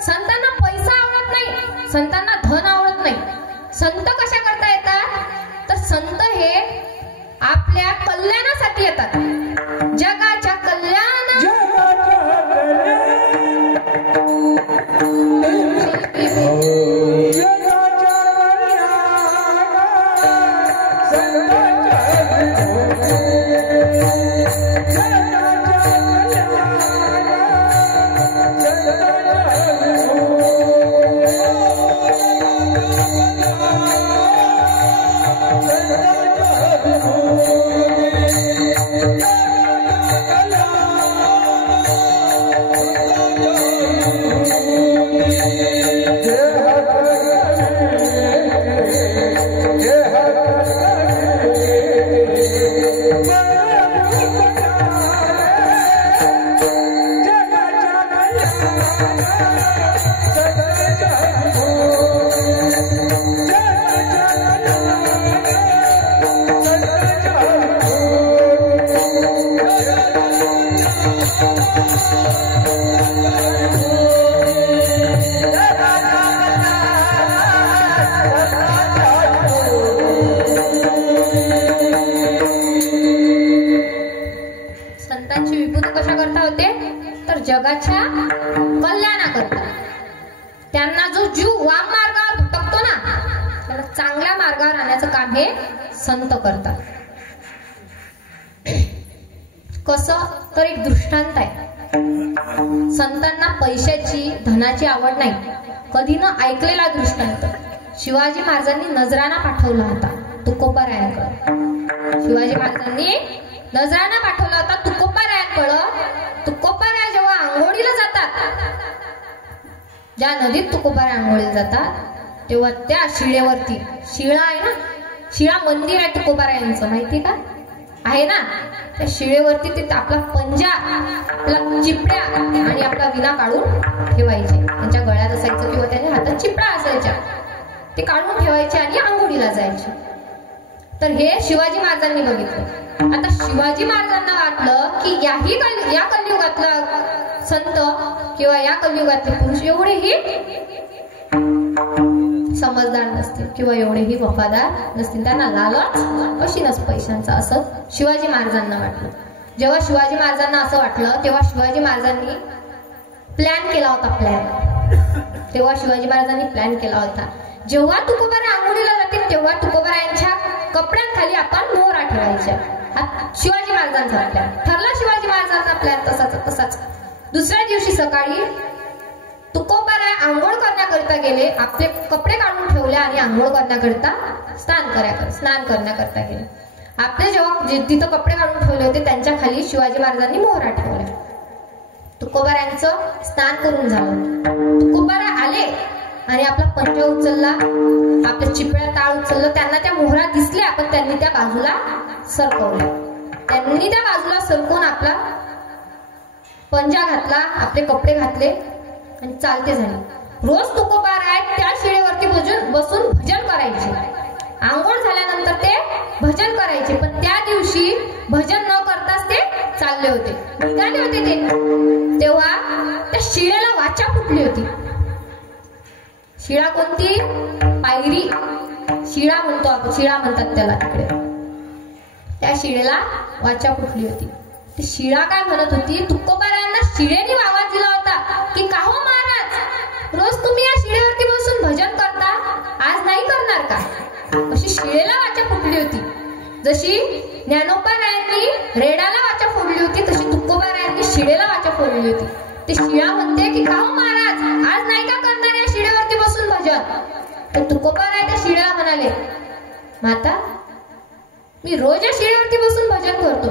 संतांना पैसा आवडत नाही, संतांना धन आवडत नाही. संत कशा करता येतात? तर संत हे आपल्या कल्याणासाठी येतात. जगाच्या कल्याण जगाच्या कल्याणाकरता. त्यांना जो जीव वाम मार्गावर भटकतो ना, त्याला चांगल्या मार्गावर आणण्याचं काम हे संत करतात. कसं? तर एक दृष्टांत आहे. संतांना पैशाची धनाची आवड नाही. कधी न ऐकलेला दृष्टांत. शिवाजी महाराजांनी नजराणा पाठवला होता तुकोबारायांकडे. शिवाजी महाराजांनी नजराणा पाठवला होता तुकोबारायांकडे. तुकोबाराय जेव्हा आंघोळीला जातात, ज्या नदीत तुकोबाराय आंघोळीला जातात, तेव्हा त्या शिळेवरती, शिळा आहे ना, शिळा मंदिर आहे तुकोबारायांचं, माहिती का? आहे ना. त्या शिळेवरती ते आपला पंजा, आपला चिपड्या आणि आपला विणा काढून ठेवायचे. त्यांच्या गळ्यात असायचं किंवा त्यांच्या हातात चिपडा असायच्या, ते काढून ठेवायचे आणि आंघोळीला जायचे. तर हे शिवाजी महाराजांनी बघितलं. आता शिवाजी महाराजांना वाटलं की या कलियुगातला संत किंवा या कलियुगातले पुरुष एवढेही समजदार नसतील किंवा एवढेही वफादार नसतील, त्यांना लालच अशीनच पैशांचा, असं शिवाजी महाराजांना वाटलं. जेव्हा शिवाजी महाराजांना असं वाटलं तेव्हा शिवाजी महाराजांनी प्लॅन केला होता. तेव्हा शिवाजी महाराजांनी प्लॅन केला होता. जेव्हा तुकोबाराय आंघोळीला जातील तेव्हा तुकोबारायांच्या कपड्यांखाली आपण मोहरा ठेवायच्या. हा शिवाजी महाराजांचा प्लॅन ठरला. शिवाजी महाराजांचा प्लॅन तसाच. दुसऱ्या दिवशी सकाळी तुकोबाराय आंघोळ करण्याकरिता गेले. आपले कपडे काढून ठेवले आणि आंघोळ करण्याकरिता स्नान करण्याकरिता गेले. आपले जेव्हा तिथं कपडे काढून ठेवले होते त्यांच्या खाली शिवाजी महाराजांनी मोहरा ठेवला. तुकोबारायांचं स्नान करून झालं. तुकोबाराय आले आणि आपला पंजा उचलला, आपल्या चिपळ्या ताळ उचललं. त्यांना त्या मोहरा दिसल्या, पण त्यांनी त्या बाजूला सरकवल्या. त्यांनी त्या बाजूला सरकवून आपला पंजा घातला, आपले कपडे घातले आणि चालते झाले. रोज तुकोबाराय त्या शिळेवरती बसून भजन करायचे. आंघोळ झाल्यानंतर ते भजन करायचे. पण त्या दिवशी भजन न करताच ते चालले होते, निघाले होते ते. तेव्हा त्या शिळेला वाचा फुटली होती. शिळा कोणती? पायरी. शिळा म्हणतो आपण, शिळा म्हणतात त्याला तिकडे. त्या शिळेला वाचा फुटली होती. ती शिळा काय म्हणत होती? तुकोबारायांना शिळेने आवाज दिला होता की का हो महाराज, रोज तुम्ही या शिळेवरती बसून भजन करता, आज नाही करणार का? अशी शिळेला वाचा फुटली होती. जशी ज्ञानोबारायांनी रेडाला वाचा फोडली होती, तशी तुकोबारायांनी शिळेला वाचा फोडली होती. ती शिळा म्हणते की का हो महाराज, आज नाही का करणार या शिळेवरती बसून भजन? तर तुकोबाराय त्या शिळेला म्हणाले, माता मी रोज या शिळेवरती बसून भजन करतो,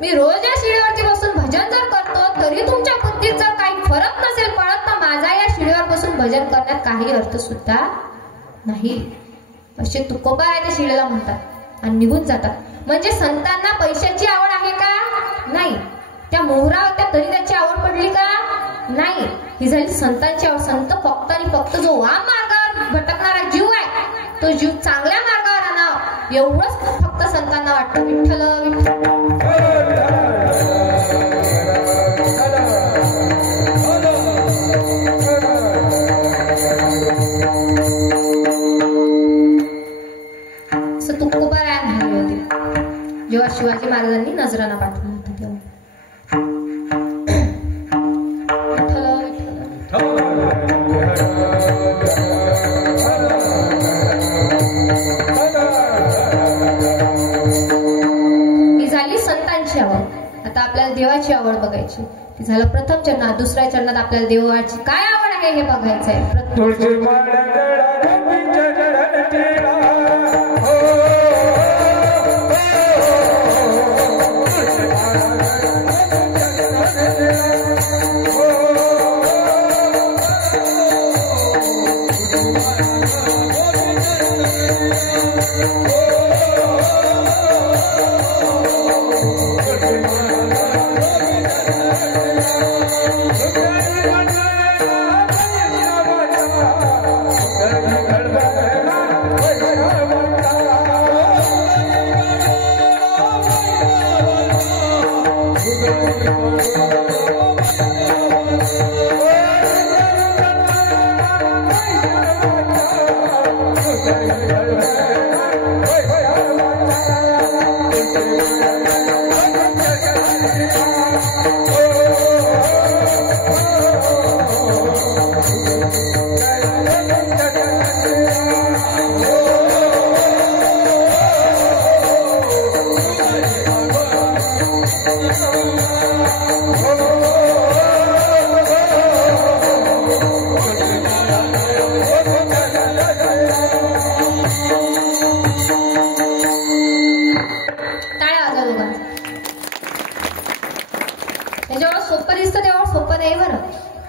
मी रोज या शिळेवरती बसून भजन जर करतो तरी तुमच्या बुद्धीत जर काही फरक नसेल पडत तर माझा या शिळेवर बसून भजन करण्यात काही अर्थ सुद्धा नाही, असे तुकोबाराय त्या शिळेला म्हणतात आणि निघून जातात. म्हणजे संतांना पैशाची आवड आहे का? नाही. त्या मोहरा होत्या तरी त्याची आवड पडली का? नाही. ही झाली संतांची आवड. संत फक्त आणि फक्त जो वाम मार्गावर भटकणारा जीव आहे तो जीव चांगल्या मार्गावर आणावा एवढंच फक्त संतांना वाटतं. विठ्ठल विठ्ठल. असं तुकोबाराय म्हणाले होते जेव्हा शिवाजी महाराजांनी नजराणा पाठवला होता तेव्हा. आता आपल्याला देवाची आवड बघायची. ती झालं प्रथम चरणात. दुसऱ्या चरणात आपल्याला देवाची काय आवड आहे हे बघायचं आहे.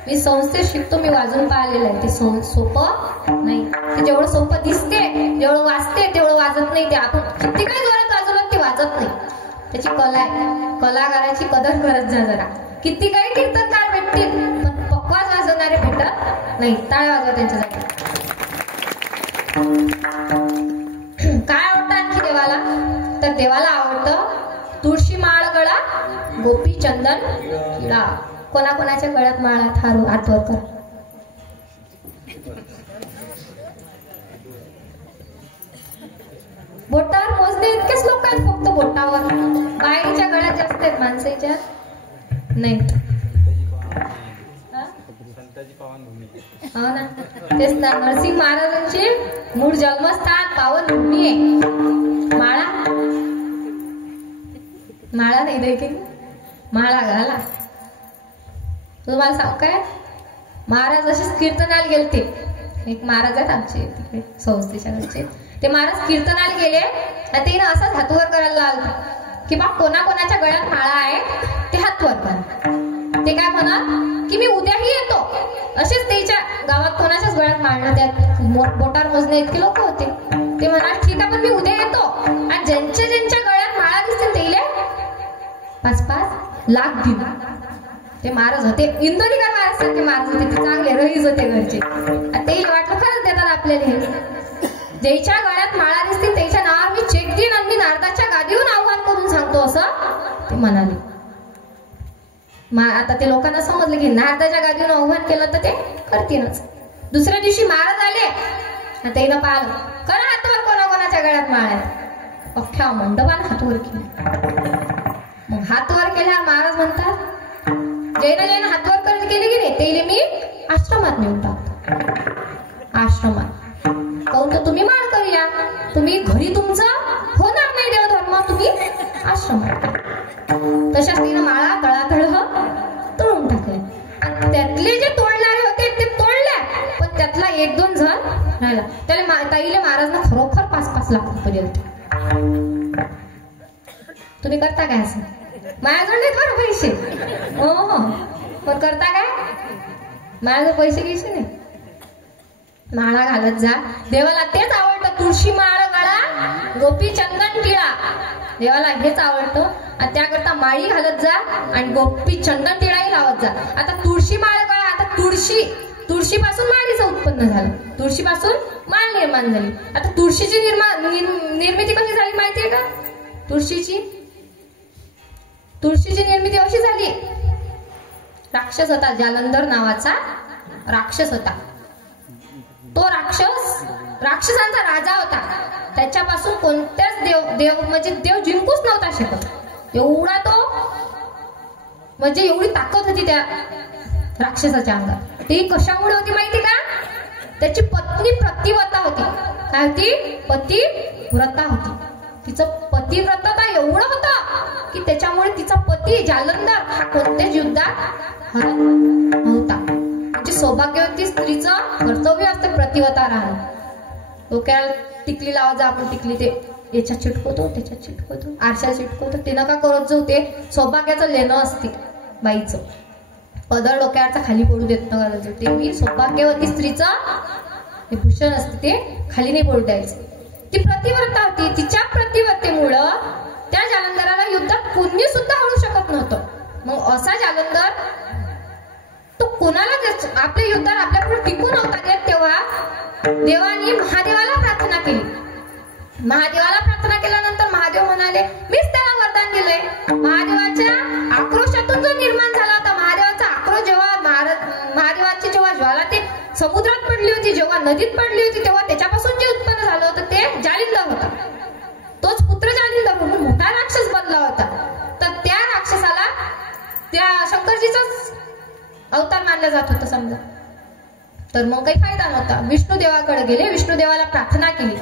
मी संस्थेत शिकतो, मी वाजून पाहिलेलं आहे. ते सोपं नाही. ते जेवढं सोपं दिसते, जेवढं वाजते तेवढं वाजत नाही. ते आपण किती काही जोरात वाजवलं ते वाजत नाही. त्याची कला आहे. कलाकाराची कदर करत जा जरा. किती काही कीर्तनकार भेटतील पण पक्वाज वाजवणारे भेटत नाही. टाळ्या वाजवा त्यांच्यासाठी. काय आवडतं आणखी देवाला? तर देवाला आवडतं तुळशी माळ गळा, गोपी चंदन किळा. कोणाकोणाच्या गळ्यात माळा थारू हात वर कर. बोटावर मोजणे इतकेच लोक आहेत फक्त बोटावर. बाईच्या गळ्यात जास्त आहेत, माणसाच्या नाही. हो ना, तेच ना. नरसिंह महाराजांची मूळ जन्मस्थान पावन भूमी आहे. माळा माळा नाही दे की माळा घाला. तुम्हाला सांग काय, महाराज असेच कीर्तनाला गेलते. एक महाराज आहेत आमचे तिकडे संस्थेच्या घरचे. ते महाराज कीर्तनाला गेले आणि ते ना असाच हातवर करायला लागला की बा कोणाकोणाच्या गळ्यात माळा आहे ते हातवर करा. ते काय म्हणत की मी उद्याही येतो. असेच त्याच्या गावात कोणाच्याच गळ्यात माळणं त्यात बोटावर मोजणे इतके लोक होते. ते म्हणा ठीक आहे पण मी उद्या येतो आणि ज्यांच्या ज्यांच्या गळ्यात माळा दिसतील त्याला 5-5 लाख देऊ. ते महाराज होते इंदोरीकर महाराज सारखे महाराज होते. ते चांगले रईस होते घरचे. ते वाटलं खरंच देतात आपल्याला हे. ज्याच्या गळ्यात माळा दिसतील त्याच्या नावावर मी चेक देईन आणि मी नारदाच्या गादीहून आव्हान करून सांगतो असं ते म्हणाले. आता ते लोकांना समजलं की नारदाच्या गादीहून आव्हान केलं तर ते करतीलच. दुसऱ्या दिवशी महाराज आले आणि त्यानं पाहिलं करा हातवर कोणाकोणाच्या गळ्यात माळा आहे. अख्ख्या मंडपानं हातवर केलं. मग हातवर केल्यावर महाराज म्हणतात जैन हातवर केले की नाही ते मी आश्रमात नेऊन टाकतो. आश्रमात काऊन तर तुम्ही माळ करूया. तुम्ही घरी तुमचं होणार नाही देवधर्म, तुम्ही आश्रमात. तशाच तिनं माळा तळातळ तळून टाकल्या. त्यातले जे तोडणारे होते ते तोडल्या, पण त्यातला एक दोन जण राहिला. त्याला ताईले महाराजना खरोखर 5-5 लाख रुपये दिले. तुम्ही करता काय असं? माझ्याजवळ नाही बरं पैसे, हो पण करता काय? माझ्याजवळ पैसे घ्यायचे नाही. माळा घालत जा, देवाला तेच आवडतं. तुळशी माळ गळा, गोपी चंदन टिळा, देवाला हेच आवडतं. आणि त्याकरता माळी घालत जा आणि गोपी चंदन टिळाही लावत जा. आता तुळशी माळ गळा, आता तुळशीपासून माळीचं उत्पन्न झालं, तुळशीपासून माळ निर्माण झाली. आता तुळशीची निर्मिती कशी झाली माहितीये का? तुळशीची निर्मिती अशी झाली. राक्षस होता, जालंधर नावाचा राक्षस होता. तो राक्षसांचा राजा होता. त्याच्यापासून कोणत्याच देव जिंकूच नव्हता शकत. एवढा तो म्हणजे एवढी ताकद होती त्या राक्षसाच्या अंगात. ती कशामुळे होती माहिती का? त्याची पत्नी प्रतिव्रता होती. काय होती? पतिव्रता होती. तिचं पतिव्रता एवढं होतं की त्याच्यामुळे तिचा पती जालंधर हा कोणत्याच युद्धात हरत नव्हता. म्हणजे सौभाग्यवती स्त्रीचं कर्तव्य असतं प्रतिव्रता राहणं. डोक्याला टिकली लावा जा, आपण टिकली ते याच्यात चिटकवतो, त्याच्यात चिटकवतो, आरशात चिटकवतो, ते नका करत जाऊ. ते सौभाग्याचं लेणं असते बाईचं. पदर डोक्यावरचा खाली पडू देत नका. ते मी सौभाग्यवती स्त्रीचं हे भूषण असते, ते खाली नाही पडू द्यायचं. ती प्रतिव्रता होती. तिच्या प्रतिव्रतेमुळं त्या जालंधराला युद्धात कोणी सुद्धा हरवू शकत नव्हतं. मग असा जालंधर तो कोणाला आपल्या युद्धात आपल्यापुढे टिकून नव्हता देत. तेव्हा देवानी महादेवाला प्रार्थना केली. महादेवाला प्रार्थना केल्यानंतर महादेव म्हणाले, मीच त्याला वरदान दिलंय. महादेवाच्या आक्रोशातून जो निर्माण झाला होता, महादेवाचा आक्रोश जेव्हा महादेवाची जेव्हा ज्वाला ते समुद्रात पडली होती, जेव्हा नदीत पडली होती, तेव्हा त्याच्यापासून जे उत्पन्न झालं होतं ते जालिंदर होता. तोच पुत्र जालिंदर म्हणून मोठा राक्षस बनला होता. तर त्या राक्षसाला त्या शंकरजीचाच अवतार मानला जात होता समजा. तर मग काही फायदा नव्हता. विष्णुदेवाकडे गेले, विष्णुदेवाला प्रार्थना केली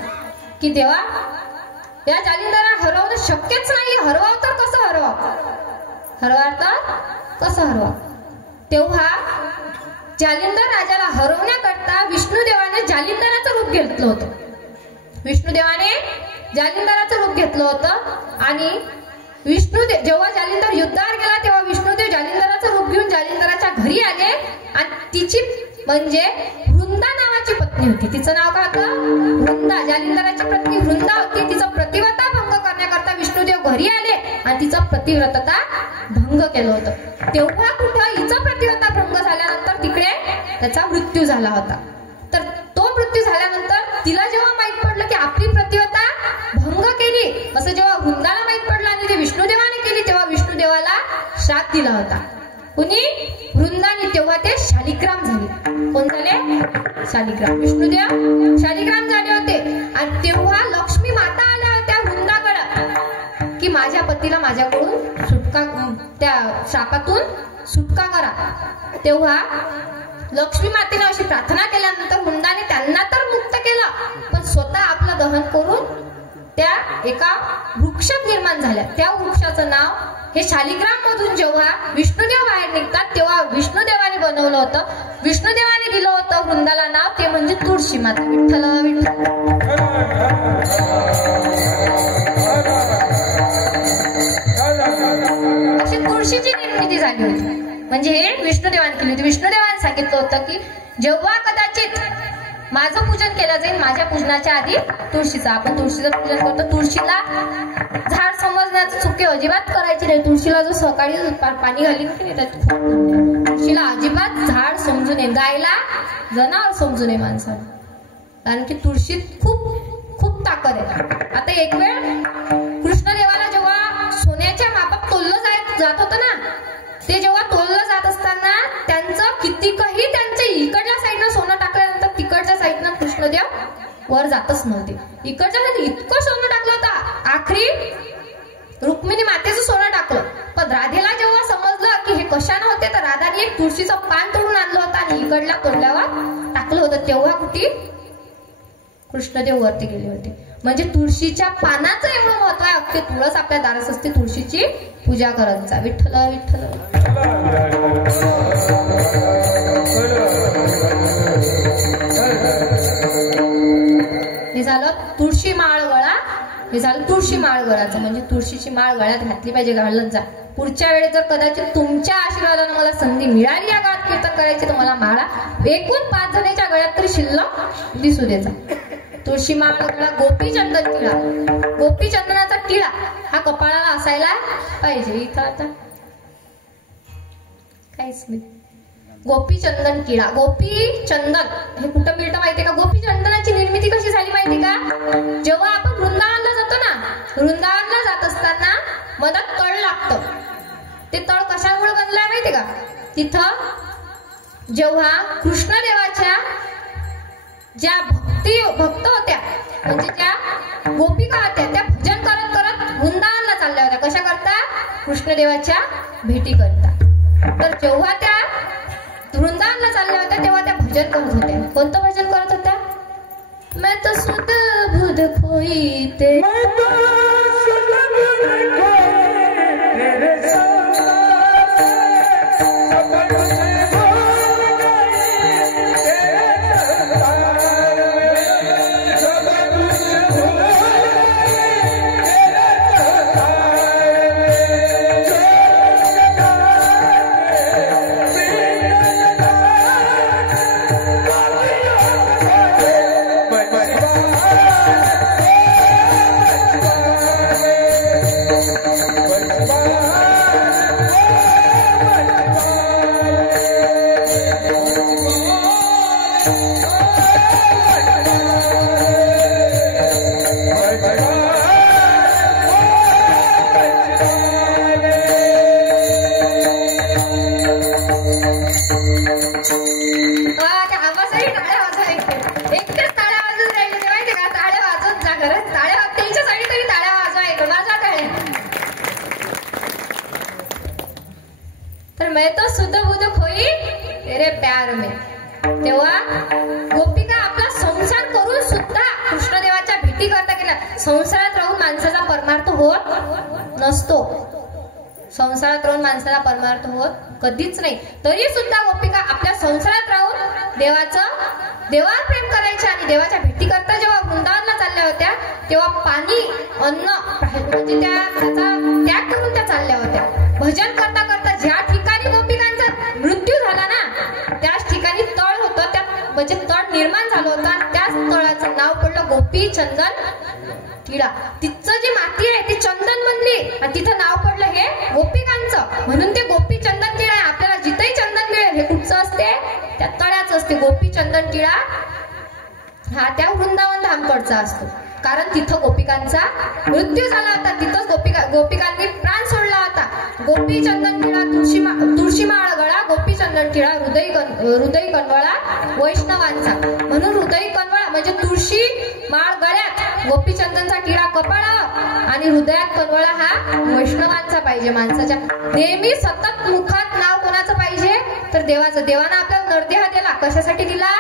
की देवा, या जालिंदराला हरवणं शक्यच नाही. हरवाव तर कसं हरवा? तेव्हा जालिंदर राजाला हरवण्याकरता विष्णुदेवाने जालिंदराचं रूप घेतलं होतं. आणि जेव्हा जालिंदर युद्धावर गेला तेव्हा विष्णुदेव जालिंदराचं रूप घेऊन जालिंदराच्या घरी आले. आणि तिची म्हणजे वृंदा नावाची पत्नी होती. तिचं नाव काय होतं? वृंदा. जालिंदराची पत्नी वृंदा होती. तिचं प्रतिव्रता भंग करण्याकरता विष्णुदेव घरी आले आणि तिचं प्रतिव्रता भंग केलं होतं. तेव्हा कुठं हिचा प्रतिव्रता भंग झाल्यानंतर तिकडे त्याचा मृत्यू झाला होता. तर तो मृत्यू झाल्यानंतर तिला जेव्हा माहित पडलं की आपली प्रतिव्रता भंग केली, असं जेव्हा वृंदाला माहित पडलं आणि ते विष्णुदेवाने केली, तेव्हा विष्णुदेवाला श्राप दिला होता. कुणी? वृंदाने. तेव्हा ते शालिग्राम झाले. कोण झाले? शालिग्राम. विष्णुदेव शालिग्राम झाले होते. आणि तेव्हा लक्ष्मी माता आल्या होत्या वृंदाकडे की माझ्या पतीला माझ्याकडून सुटका, त्या शापातून सुटका करा. तेव्हा लक्ष्मी मातेने अशी प्रार्थना केल्यानंतर वृंदाने त्यांना तर मुक्त केलं, पण स्वतः आपलं दहन करून त्या एका वृक्षात निर्माण झाल्या. त्या वृक्षाचं नाव हे शालिग्राम मधून जेव्हा विष्णुदेव बाहेर निघतात तेव्हा विष्णुदेवाने बनवलं होतं, विष्णुदेवाने दिलं होतं वृंदाला नाव, ते म्हणजे तुळशी माता. विठ्ठल विठ्ठल. अशी तुळशीची निर्मिती झाली होती. म्हणजे हे विष्णुदेवाने केली होती. विष्णुदेवाने सांगितलं होतं की जेव्हा कदाचित माझं पूजन केलं जाईल, माझ्या पूजनाच्या आधी तुळशीचं, आपण तुळशीचं पूजन करतो, तुळशीला झाड समजण्याचं चुकी अजिबात करायची नाही. तुळशीला जो सकाळी पाणी घालीन की नाही, तुळशीला अजिबात झाड समजू नये, गायला जनावर समजू नये माणसाला, कारण की तुळशीत खूप ताकद आहे. आता एक वेळ कृष्णदेवाला जेव्हा सोन्याच्या मापात तोललं जात होतं ना, ते जेव्हा तोललं जात असताना त्यांचं कितीकही त्यांच्या इकडच्या साईडनं सोनं टाकल्यानंतर तिकडच्या साईडनं कृष्णदेव वर जातच नव्हते. इकडच्या साईड इतकं सोनं टाकलं होतं, आखरी रुक्मिणी मातेचं सोनं टाकलं. पण राधेला जेव्हा समजलं की हे कशानं होते, तर राधाने एक तुळशीचं पान तोडून आणलं होतं आणि इकडल्या तोडल्यावर टाकलं होतं. तेव्हा कुठे कृष्णदेव वरती गेले होते. म्हणजे तुळशीच्या पानाचं एवढं महत्व आहे. अख्खे तुळस आपल्या दारास असते, तुळशीची पूजा करत जा. विठ्ठल विठ्ठल. हे झालं तुळशी माळ गळा. हे झालं तुळशी माळ गळाचं. म्हणजे तुळशीची माळ गळ्यात घातली पाहिजे, घालत जा. पुढच्या वेळेस जर कदाचित तुमच्या आशीर्वादाने मला संधी मिळाली या गावात कीर्तन करायची, तर मला माळा एकूण 5 जणांच्या गळ्यात तरी शिल्लक दिसू द्यायचा. तुळशी माळ गळा. गोपीचंदन टिळा. गोपीचंदनाचा टिळा हा कपाळाला असायला पाहिजे. इथं आता काहीच नाही. गोपीचंदन टिळा. गोपीचंदन हे कुठं मिळतं माहितीये का? गोपीचंदनाची निर्मिती कशी झाली माहिती का? जेव्हा आपण वृंदावनला जातो ना, वृंदावनला जात असताना मधात तळ लागतं. ते तळ कशामुळे बनलंय माहितीये का? तिथं जेव्हा कृष्णदेवाच्या ज्या भक्त होत्या, म्हणजे त्या गोपिका होत्या, त्या भजन करत करत वृंदावनला चालल्या होत्या. कशा करता? कृष्णदेवाच्या भेटी करता. तर जेव्हा त्या वृंदावनला चालल्या होत्या तेव्हा त्या भजन करत होत्या. कोणतं भजन करत होत्या? मैं तो सुध बुध खोई ते मैं तो सुध बुध खोई तेरे प्यार में. तेव्हा गोपिका आपला संसार करून सुद्धा कृष्णदेवाच्या भेटी करता गेला. संसारात राहून माणसाचा परमार्थ होत नसतो. संसारात राहून माणसाला परमार्थ होत कधीच नाही. तरी सुद्धा गोपिका आपल्या संसारात राहून देवावर प्रेम करायच्या आणि देवाच्या भेटी करता जेव्हा वृंदावनला चालल्या होत्या तेव्हा पाणी अन्न म्हणजे त्याचा त्याग करून त्या चालल्या होत्या. भजन करता करता ज्या ठिकाणी गोपिकांचा मृत्यू झाला ना, त्याच ठिकाणी तळ होतं. त्या म्हणजे तळ निर्माण झालं होतं आणि त्याच तळाचं नाव पडलं गोपीचंदन टिळा. तिचं जी माती आहे ती चंदन बनली आणि तिथं नाव पडलं हे गोपिकांचं, म्हणून ते गोपीचंदन टिळा आहे. आपल्याला जिथंही चंदन मिळेल हे कुठचं असते? त्या तळ्याचं असते. गोपीचंदन टिळा हा त्या वृंदावन धामकडचा असतो. कारण तिथं गोपिकांचा मृत्यू झाला होता. तिथंच गोपिकांनी प्राण सोडला होता. गोपीचंदन टिळा. तुळशी माळ गळा. गोपीचंदन टिळा. हृदय कनवळा वैष्णवांचा. म्हणून हृदय कनवळा म्हणजे तुळशी माळ गळ्यात, गोपीचंदनचा टिळा कपाळावर आणि हृदयात कनवळा हा वैष्णवांचा पाहिजे. माणसाच्या नेहमी सतत मुखात नाव कोणाचं पाहिजे? तर देवाचं. देवानं आपल्याला नरदेह दिला कशासाठी दिला?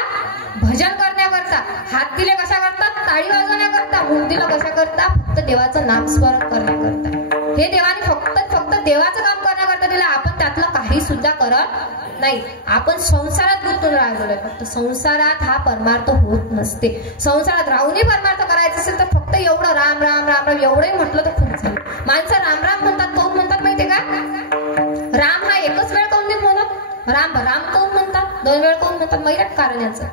भजन करण्याकरता. हात दिले कशा करतात? टाळी वाजवण्याकरता. मुख दिलं कशा करता? फक्त देवाचं नामस्मरण करण्याकरता. हे देवाने फक्त देवाचं काम करण्याकरता दिलं. आपण त्यातलं काही सुद्धा करत नाही. आपण संसारात गुंतून राहिलोय. फक्त संसारात हा परमार्थ होत नसते. संसारात राहूनही परमार्थ करायचं असेल तर फक्त एवढं राम राम राम राम एवढंही म्हटलं तर खूप झालं. माणसं राम राम म्हणतात. कोण म्हणतात माहितीये का? राम हा एकच वेळ कोण देत म्हणत? राम राम कोण म्हणतात? 2 वेळ कोण म्हणतात? मैरट कारण याचं.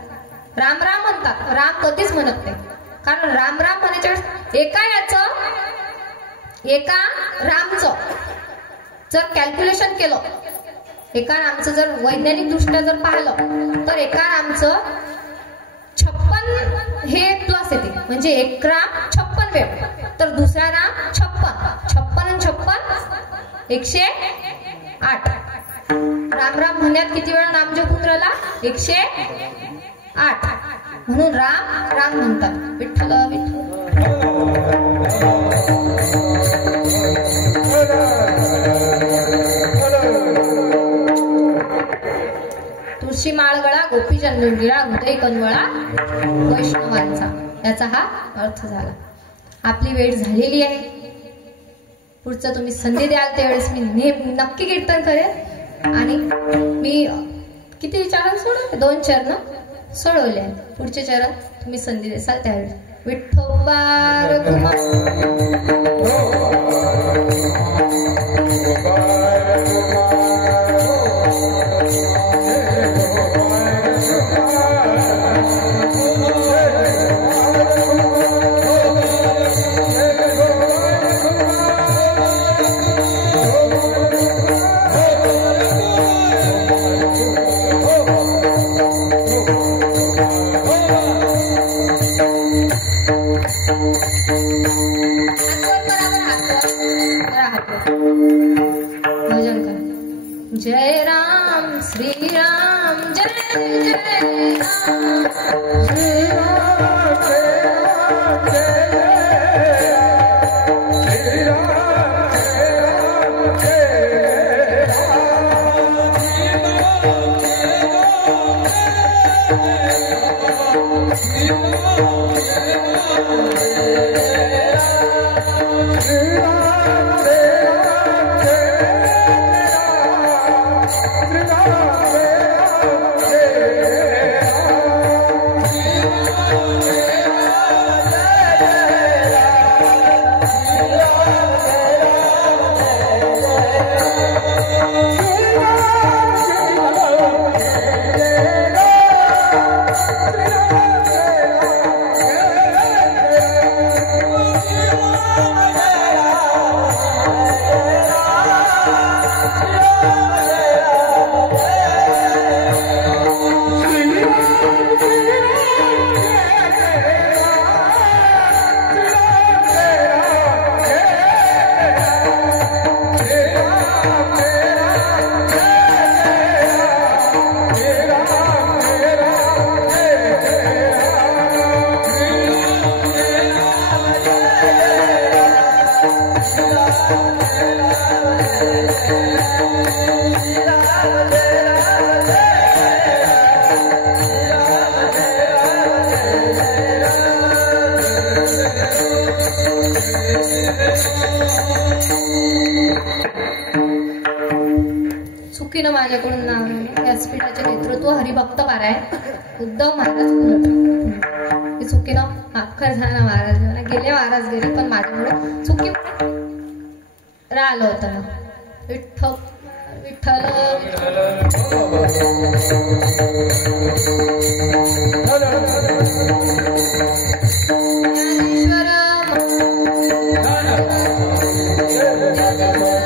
राम राम म्हणतात, राम कधीच म्हणत नाही. कारण राम राम म्हणायच्या एका रामचं जर कॅल्क्युलेशन केलं, एका रामचं जर वैज्ञानिक दृष्ट्या जर पाहिलं तर एका रामचं 56 हे प्लस येते. म्हणजे 1 राम 56 वेळ. तर दुसरा राम 56 आणि 56 108. राम राम म्हणण्यात किती वेळा नाम जपून राहिला? 108. म्हणून राम राम म्हणतात. विठ्ठल विठ्ठल. तुळशी माळगळा, गोपीचंदन टिळा, हृदय कनवळा वैष्णवांचा. याचा हा अर्थ झाला. आपली वेळ झालेली आहे. पुढचं तुम्ही संधी द्याल त्यावेळेस मी नक्की कीर्तन करेन. आणि मी किती चरण सोडवले? 2 चरण सोडवले. पुढचे चरण तुम्ही संधी देसाल त्यावेळेस. विठ्ठोबा जय राम श्री राम जय जय राम श्री राम जय राम जय जय राम श्री राम चुकीनं माझ्याकडून नाव व्यासपीठाचे नेतृत्व हरिभक्त पारायण उद्धव महाराज उलट चुकीनं माफ झाला महाराज गेले महाराज गेले पण माझ्यामुळे चुकी राहिलं होतं ना. विठ्ठल ज्ञानेश्वर